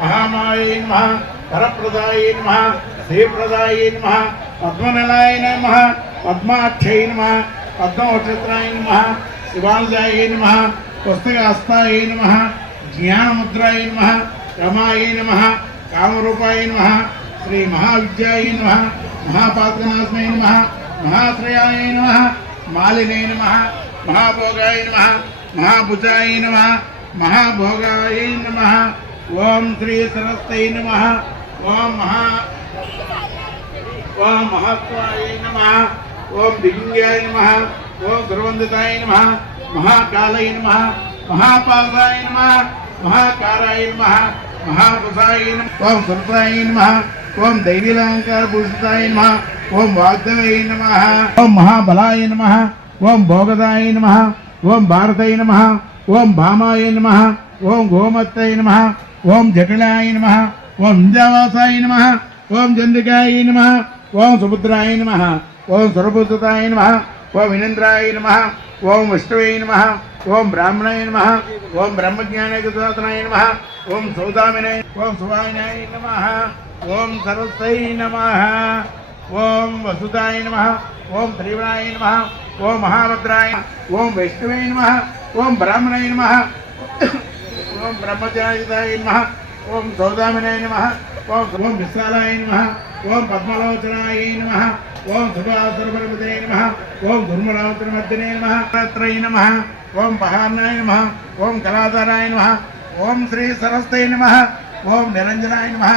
మహామాయై నమః వరప్రదాయ నమః శ్రీప్రదాయ నమః పద్మనిలయాయ నమః పద్మాక్షై నమః పద్మవక్షత్రాయ నమః శివాలయాయ నమః పుస్తకహస్తాయ నమః జ్ఞానముద్రాయ నమః రమాయ నమః కామరూపాయ నమః శ్రీ మహావిద్యాయ నమః మహాపాతకనాశనాయ నమః మహాశ్రయాయ నమః మాలినే నమః మహాభోగాయ నమః మహాభుజాయ నమః మహాభోగాయ నమః ఓం శ్రీ సరస్వతై నమః ఓం మహాత్వాయ నమః ఓం దివ్యాయ నమః ఓం సురవందితాయ నమః మహాకాలయ నమః మహాపాదాయ నమః మహాకారాయ నమః మహాపుసాయ నమః ఓం సురతాయ నమః ఓం దైవీలంకార భూషితాయ నమః ఓం వాగ్దేవాయ నమః ఓం మహాబలాయ నమః ఓం భోగదాయ నమః ఓం భారతాయ నమః ఓం భామాయ నమః ఓం గోమత్తాయ నమః ఓం జటిలాయ నమః ఓం ఇంద్రవాసాయ నమః ఓం చంద్రికాయ నమః ఓం సుభద్రాయ నమః ఓం సురభూతాయ నమః ఓం వినేంద్రాయ నమః ఓం విష్ణవే నమః ఓం బ్రాహ్మణాయ నమః ఓం బ్రహ్మజ్ఞానగతాయ నమః ఓం సౌదామినాయ ఓం సువాయినాయ నమః ఓం సరస్వతై నమః ఓం వసుదాయ నమః ఓం త్రిగుణాయ నమః ఓం మహాభద్రాయ ఓం వైష్ణవే నమః ఓం బ్రాహ్మణాయ నమః ఓం బ్రహ్మచారిదాయ నమః ఓం సౌదామినాయ నమః ఓం విశాలాయ నమః ఓం పద్మలోచనాయ నమః ఓం సుభాసురపరమతే నమః ఓం దుర్మలావతరమర్దినే నమః త్రయ నమః ఓం పహార్నాయ నమః ఓం కళాధరాయ నమః ఓం శ్రీ సరస్వతై నమః ఓం నిరంజనాయ నమః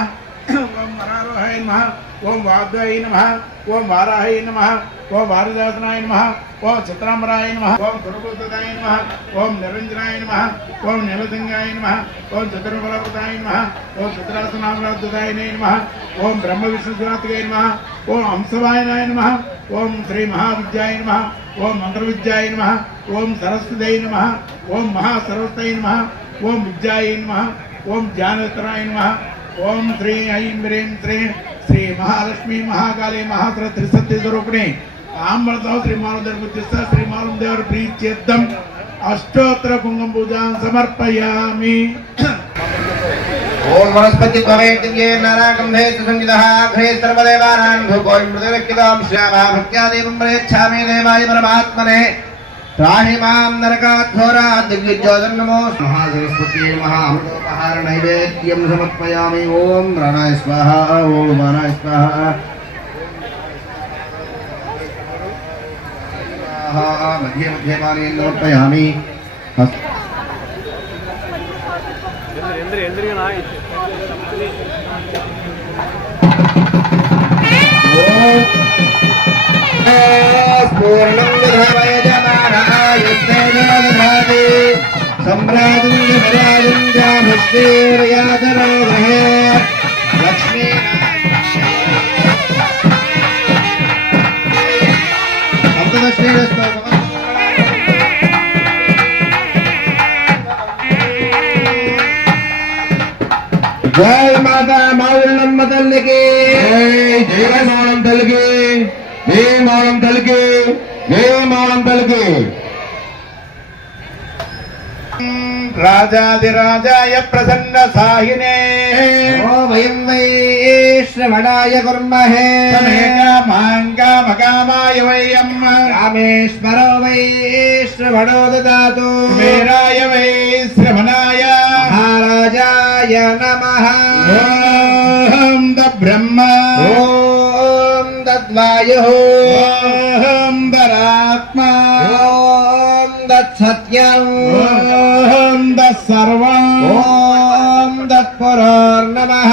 ఓం వరారోహాయ నమః ఓం వాగ్దేవాయ నమః ఓం వారాహాయ నమః ఓం వారదాసనాయ నమః ఓం చిత్రాంబరాయ నమః ఓం సురభూతాయ నమః ఓం నిరంజనాయ నమః ఓం నిలసింగాయ నమః ఓం చతుర్బలవృతాయ నమః ఓం చిత్రాసనామరాధ్యుతాయ నమః ఓం బ్రహ్మ విష్ణురాత్రికాయ నమః ఓం హంసవాయనాయ నమః ఓం శ్రీ మహావిద్యాయ నమః ఓం మంత్రవిద్యాయ నమః ఓం సరస్వతై నమః ఓం మహాసరస్వతై నమః ఓం విద్యాయ నమః ఓం జ్ఞానోత్తరాయ నమః ఓం శ్రీ ఐం హ్రీం శ్రీ మహాలక్ష్మి మహాకాళి మహాసర త్రిశక్తి స్వరూపిణి ఆంబలతో శ్రీమానుదేవ శ్రీమానుదేవర ప్రీత్యర్థం అష్టోత్తర కుంకుమ పూజాం సమర్పయామి. ఓం వనస్పతి త్వమేతికే నారాగంధే సంగీతః అగ్రే సర్వదేవానాం ధూపోయం మృదవక్కిదాం శ్యామా భక్త్యాదేవం ప్రయచ్ఛామి దేవాయ పరమాత్మనే త్రాహి మాం నరకాఘోరాత్ దిగ్విజోదం నమో మహాసరస్వతీ మహామృతోపహార నైవేద్యం సమర్పయామి. ఓం ప్రాణాయ స్వాహా ఓం మానాయ స్వాహా మధ్య మధ్య పానీయం సమర్పయామి. పూర్ణం విధావయ జమానాయుద్ధేజమదధాతి సంభ్రాజం విరాజం జామశ్రీరయాదరోగ్రహే లక్ష్మీ సప్తదశ్రీ జై మాతా మావుళ్ళమ్మ తల్లికి జై మావులం తల్లికి జై మావులం తల్లికి జై మావులం తల్లికి రాజాదిరాజాయ ప్రసన్న సాహినే వయం వై శ్రవణాయ కుర్మహే మాంగామకామాయ వయం రామేశ్వరో వై శ్రవణో దదాతు మేరాయ వై శ్రవణాయ మహారాజాయ నమః ఓం బ్రహ్మ ఓం తద్వాయుః ఓం దరాత్మ ఓం తత్సత్యం ఓం దర్వం ఓం తత్పురోర్నమః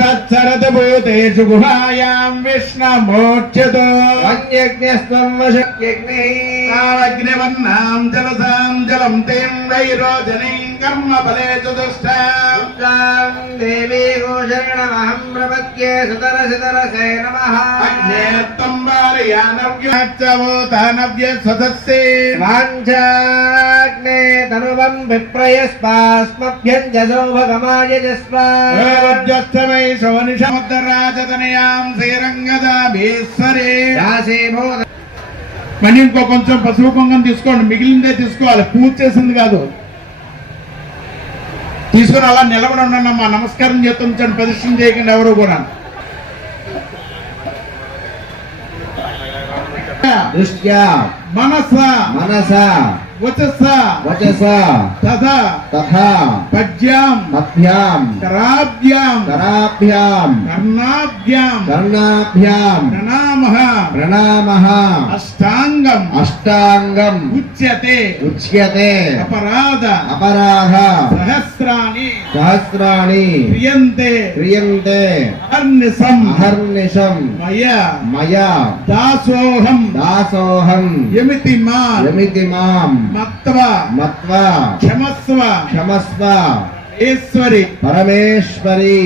తచ్చరత భూతేషు గుహాయాం విష్ణమోచ్యతో అన్యజ్ఞస్త్వం వశక్యగ్నిః అగ్నివన్నాం జలసాం జలం తేం వైరోజనీం కర్మ ఫలేషు దుష్టాం దుర్గాం దేవీ గోశరణమహం ప్రపద్యే సుతరసితరసే నమః అగ్నేత్తం వారయానవ్యాచ్చవోతానవ్య స్వతస్సే వాంఛాగ్నే తనువం విప్రయస్మాస్మభ్యంజసో భగమాయజస్వ వై శోనిషముద్దరాజతనయాం శ్రీరంగదాభీశ్వరే రాశీభూత మళ్ళీ ఇంకో కొంచెం పసుపు కుంకం తీసుకోండి, మిగిలిందే తీసుకోవాలి, పూజ చేసింది కాదు. తీసుకుని అలా నిలబడి ఉండమ్మా, నమస్కారం చేస్తుంచండి, ప్రదర్శన చేయకండి ఎవరు కూడా. దృష్ట్యా మనస మనస వచస వచస తథా తథా పద్యాం పద్భ్యాం కరాభ్యాం కరాభ్యాం కర్ణాభ్యాం కర్ణాభ్యాం ప్రణామః ప్రణామః అష్టాంగం అష్టాంగం ఉచ్యతే ఉచ్యతే అపరాధ అపరాధ సహస్రాణి సహస్రాణి క్రియంతే క్రియంతే అహర్నిశం అహర్నిశం మయా మయా దాసోహం దాసోహం యమితి మా యమితి మాం మత్వా మత్వా క్షమస్వ క్షమస్వ ఈశ్వరి పరమేశ్వరి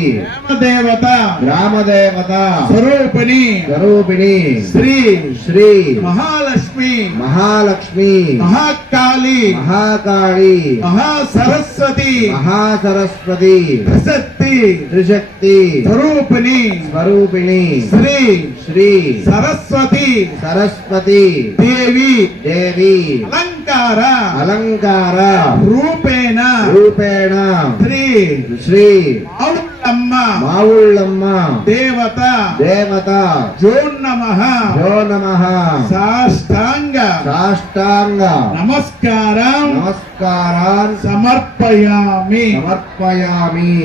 దేవత గ్రామదేవత స్వరూపిణి స్వరూపిణి శ్రీ శ్రీ మహాలక్ష్మి మహాలక్ష్మి మహాకాళి మహాకాళి మహాసరస్వతి మహాసరస్వతి త్రిశక్తి త్రిశక్తి స్వరూపిణి స్వరూపిణి శ్రీ శ్రీ సరస్వతి సరస్వతి దేవి దేవి అలంకార అలంకార రూపేణ రూపేణ శ్రీ శ్రీ ఔళ్ళమ్మ మావుళ్ళమ్మ దేవత దేవత జో నమః జో నమః సాష్టాంగ సాష్టాంగ నమస్కారం నమస్కారాన్ సమర్పయామి. సమర్పయామి.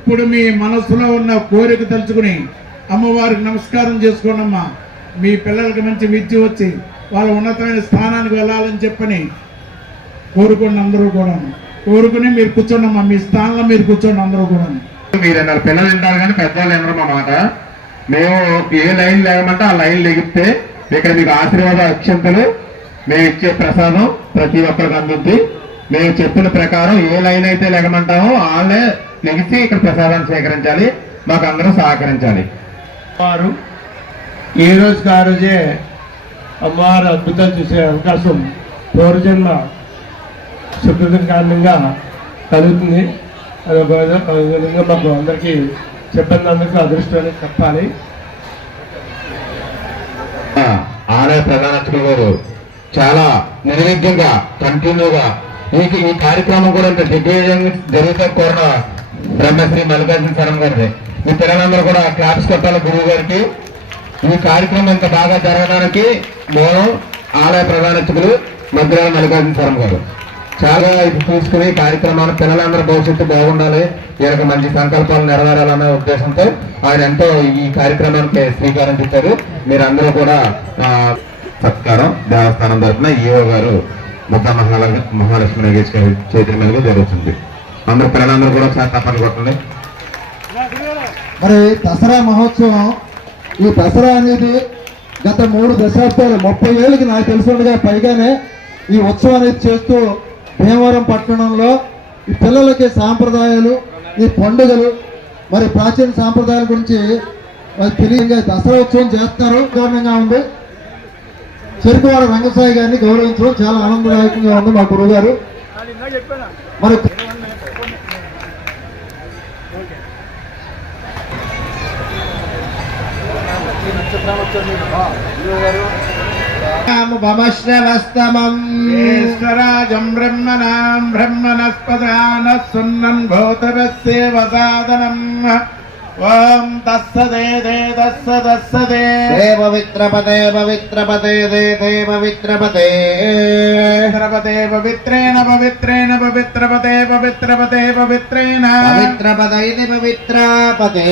ఇప్పుడు మీ మనసులో ఉన్న కోరిక తలుచుకుని అమ్మవారికి నమస్కారం చేసుకోండమ్మా. మీ పిల్లలకి మంచి విద్య వచ్చి వాళ్ళ ఉన్నతమైన స్థానానికి వెళ్ళాలని చెప్పని కోరుకోండి. అందరూ కూడా కోరుకుని మీరు కూర్చోండమ్మా, మీ స్థానంలో మీరు కూర్చోండి అందరూ కూడా. మీరు అన్నారు పిల్లలు వింటారు కానీ పెద్దవాళ్ళు వినరు మా మాట. మేము ఏ లైన్ లేగమంటే ఆ లైన్ లెగిస్తే ఇక్కడ మీకు ఆశీర్వాద అక్షంతలు మేము ఇచ్చే ప్రసాదం ప్రతి ఒక్కరికి అందుద్ది. మేము చెప్పిన ప్రకారం ఏ లైన్ అయితే లెగమంటామో వాళ్ళే లెగిసి ఇక్కడ ప్రసాదాన్ని స్వీకరించాలి. మాకు అందరూ సహకరించాలి. వారు ఏ రోజుకి ఆ రోజే అమ్మవారు అద్భుతాలు చూసే అవకాశం పూర్వజన్మ సుకృతం కారణంగా కలుగుతుంది. అది ఒక విధంగా మాకు అందరికీ చెప్పినందుకు అదృష్టాన్ని చెప్పాలి. ఆలయ ప్రధాన అర్చకులు గారు చాలా నిర్విఘ్నంగా కంటిన్యూగా ఈ కార్యక్రమం కూడా ఇంత దిగ్విజయంగా జరుగుతూ కోరిన బ్రహ్మశ్రీ మల్లికార్జున శర్మ గారిది. మీ పిల్లలందరూ కూడా క్లాప్స్ కొట్టాలి గురువు గారికి. ఈ కార్యక్రమం ఇంత బాగా జరగడానికి మూలం ఆలయ ప్రధాన అర్చకులు మధ్యరాల మల్లికార్జున శర్మ గారు. చాలా ఇది చూసుకుని కార్యక్రమాలు పిల్లలందరూ భవిష్యత్తు బాగుండాలి, వీళ్ళకి మంచి సంకల్పాలు నెరవేరాలనే ఉద్దేశంతో ఆయన ఎంతో ఈ కార్యక్రమానికి శ్రీకారం చుట్టారు. మీరందరూ కూడా సత్కారం దేవస్థానం తరఫున ఈఓ గారు ముద్ద మహాలక్ష్మి నగేష్ గారి చేతుల మీదుగా జరుగుతుంది. అందరూ పిల్లలందరూ కూడా చాలా తప్పని కొట్టండి. మరి దసరా మహోత్సవం, ఈ దసరా అనేది గత 3 దశాబ్దాలు 30 ఏళ్ళకి నాకు తెలిసినట్టుగా పైగానే ఈ ఉత్సవం అనేది చేస్తూ భీమవరం పట్టణంలో ఈ పిల్లలకి సాంప్రదాయాలు, ఈ పండుగలు, మరి ప్రాచీన సాంప్రదాయాల గురించి మరి తెలియగా దసరా ఉత్సవం చేస్తున్నారు. కారణంగా ఉంది. చెరుకువాడ రంగసాయి గారిని గౌరవించడం చాలా ఆనందదాయకంగా ఉంది మా గురువు గారు. మరి ఈశ్వరాజం బ్రహ్మణాం బ్రహ్మణస్పదానః సున్నన్ భూతరస్యేవ సాదనం ఓం తస్సదే తస్సదే పవిత్రపదే పవిత్రపదే పవిత్రపదే పవిత్రేణ పవిత్రేణ పవిత్రపదే పవిత్రపదే పవిత్రేణ పవిత్రపదే పవిత్రపదే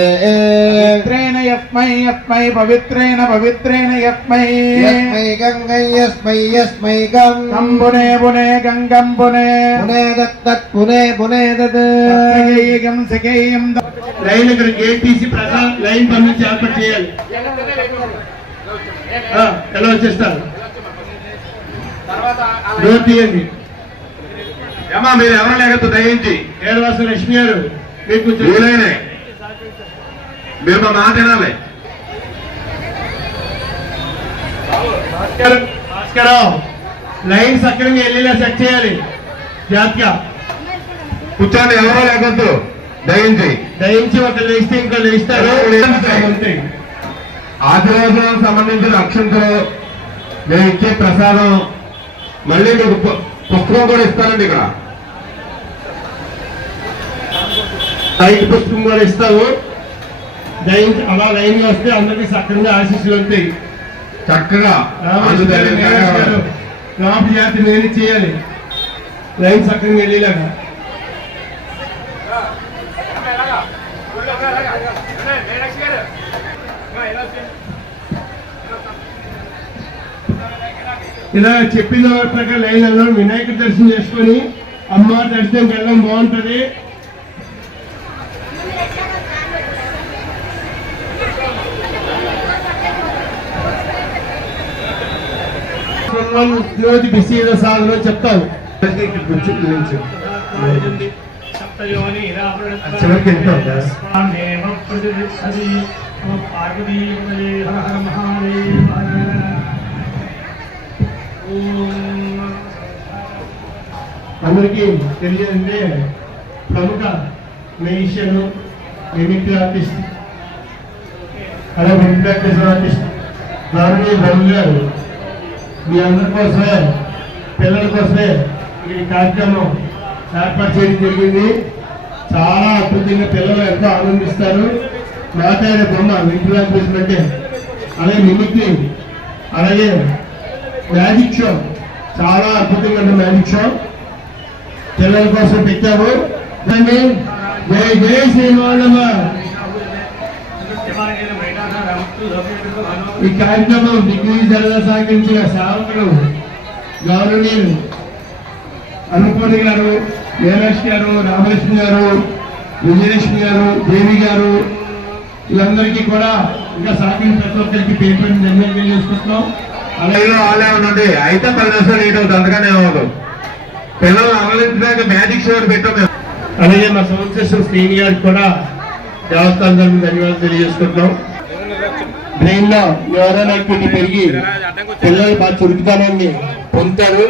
పవిత్రేణ యస్మై యస్మై పవిత్రేణ పవిత్రేణ యస్మై యస్మై గంగై యస్మై యస్మై గం పునే పునే గంగం పునే పునే దత్తత్ పునే పునే దత్ సకేయం సకేయం లైన్ ఇక్కడ గేట్ తీసి ప్రసాద్ లైన్ పంపించి ఏర్పాటు చేయాలి. ఎలా వచ్చేస్తారు డోర్ తీయండి. ఏమా మీరు ఎవరు లేకపోతే దయించి ఏడవాస లక్ష్మి గారు మీకు కొంచెం వీలైనా మీరు మా మాట వినాలి. భాస్కరరావు లైన్ సక్రంగా వెళ్ళేలా సెట్ చేయాలి. జాగ్రత్తగా కూర్చోండి, ఎవరో లేకొద్దు దయించి. దయించి ఒకళ్ళు వేస్తే ఇంకోళ్ళు వేస్తారు. అంతే. ఆశీర్వాదానికి సంబంధించిన అక్షంతలు మేము ఇచ్చే ప్రసాదం మళ్ళీ మీకు పుస్తకం కూడా ఇస్తానండి. ఇక్కడ లైట్ పుస్తకం కూడా ఇస్తాము. దయించి అలా లైన్ గా వస్తే అందరికీ సక్రంగా ఆశీస్సులు ఉంటాయి. చక్కగా రాపు జాతి నేను చేయాలి లైన్ సక్రంగా వెళ్ళేలాగా. ఇలా చెప్పిన ప్రకారం లైన్ వెళ్ళడం, వినాయకుడి దర్శనం చేసుకొని అమ్మవారి దర్శనంకి వెళ్ళడం బాగుంటుంది. బిజీ సాధన చెప్తాను. చివరికి వెళ్తాం. అందరికీ తెలియదంటే ప్రముఖ మ్యూజిషియన్, మిమిక్రీ ఆర్టిస్ట్, అలాగే ఇంట్రాక్టివ్ ఆర్టిస్ట్ నారాయణ బాబు గారు మీ అందరి కోసమే, పిల్లల కోసమే ఈ కార్యక్రమం ఏర్పాటు చేయడం జరిగింది. చాలా అద్భుతంగా పిల్లలు ఎంతో ఆనందిస్తారు. మాట్లాడే బొమ్మ ఇంట్రాక్టివ్ అంటే, అలాగే మిమిక్రీ, అలాగే మ్యాజిక్ షో, చాలా అద్భుతంగా ఉన్న మ్యాజిక్ షో పిల్లల కోసం పెట్టాము. జై జై శ్రీమానవ. ఈ కార్యక్రమం దిగ్విజయంగా సాగించిన సేవకులు గౌరవనీయులు అనుపూర్ణి గారు, వీరలక్ష్మి గారు, రామలక్ష్మి గారు, విజయలక్ష్మి గారు, దేవి గారు, వీళ్ళందరికీ కూడా ఇంకా సాగించిన ప్రతి ఒక్కరికి పేరు ధన్యవాదాలు చేసుకుంటున్నాం. అలాగే వాళ్ళే ఉండండి, అయితే 10 నిమిషాలు లేట్ అవుతుంది, అందుకనే అవ్వదు. పిల్లలు అమలించడానికి మ్యాజిక్ షో పెట్టాం మేము. అలాగే మా సంస్థ శ్రీని గారికి కూడా దేవస్థానం తరఫున ధన్యవాదాలు తెలియజేసుకుంటున్నాం. బ్రెయిన్ లో న్యూరల్ యాక్టివిటీ పెరిగి పిల్లలు బాగా చురుకుతానని పొందుతారు.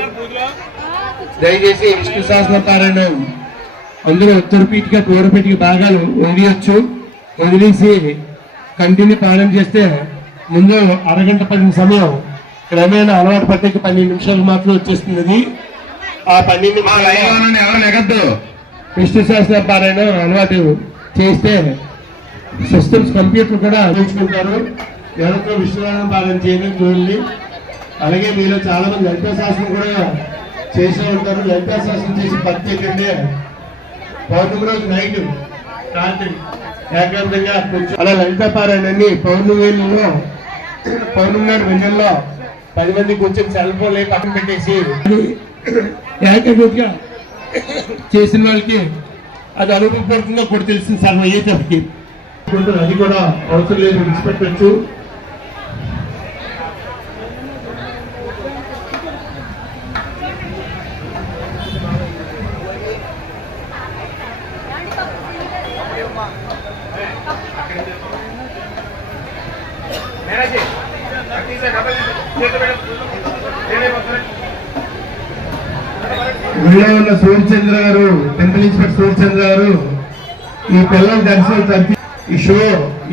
దయచేసి విష్ణు సహస్ర పారాయణం అందులో ఉత్తరపీఠిక పూర్వపీఠిక భాగాలు వదిలేయచ్చు. వదిలేసి కంటిన్యూ పాలన చేస్తే ముందు అరగంట 10 సమయం క్రమేణా అలవాటు పట్టేకి 12 నిమిషాలు మాత్రం వచ్చేస్తుంది. ఆ 12 నిమిషాలు ఎవరు లేకద్దు విష్ణు సహస్ర పారాయణం అలవాటు చేస్తే సిస్టమ్స్ కంప్యూటర్ కూడా అందించుకుంటారు. ఎవరితో విష్ణునారాయణ పాలన చేయడం చూడండి. అలాగే మీలో చాలా మంది లలితా శాస్త్రం కూడా చేసే ఉంటారు. లలితా శాస్త్రం చేసి ప్రత్యేకంగా పౌర్ణమి రోజు నైట్ రాత్రి ఏకాంతంగా కూర్చో అలా లలితా పారాయణాన్ని పౌర్ణమి నాడు వెన్నెల్లో 10 మంది కూర్చొని సెల్ ఫోన్ పక్కన పెట్టేసి ఏకాగ్రతగా చేసిన వాళ్ళకి అది అనుభవపూర్వకంగా కూడా తెలిసింది సార్ అయ్యేటప్పటికి. అది కూడా అవసరం లేదు, విడిచిపెట్టచ్చు. గుళ్ళో ఉన్న సూర్యచంద్ర గారు, టెంపుల్ ఇన్స్పెక్టర్ సూర్యచంద్ర గారు ఈ పిల్లల దర్శనం తప్పి ఈ షో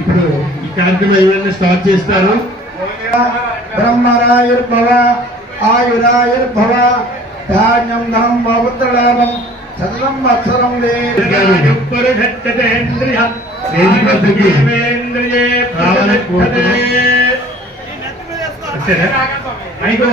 ఇప్పుడు ఈ కార్యక్రమం ఏమైనా స్టార్ట్ చేస్తారు. బ్రహ్మరాయుర్భవ ఆయురాయుర్భవ ధాన్యం ధనం పవిత్రలాభం సతతం వత్సరం ఐదు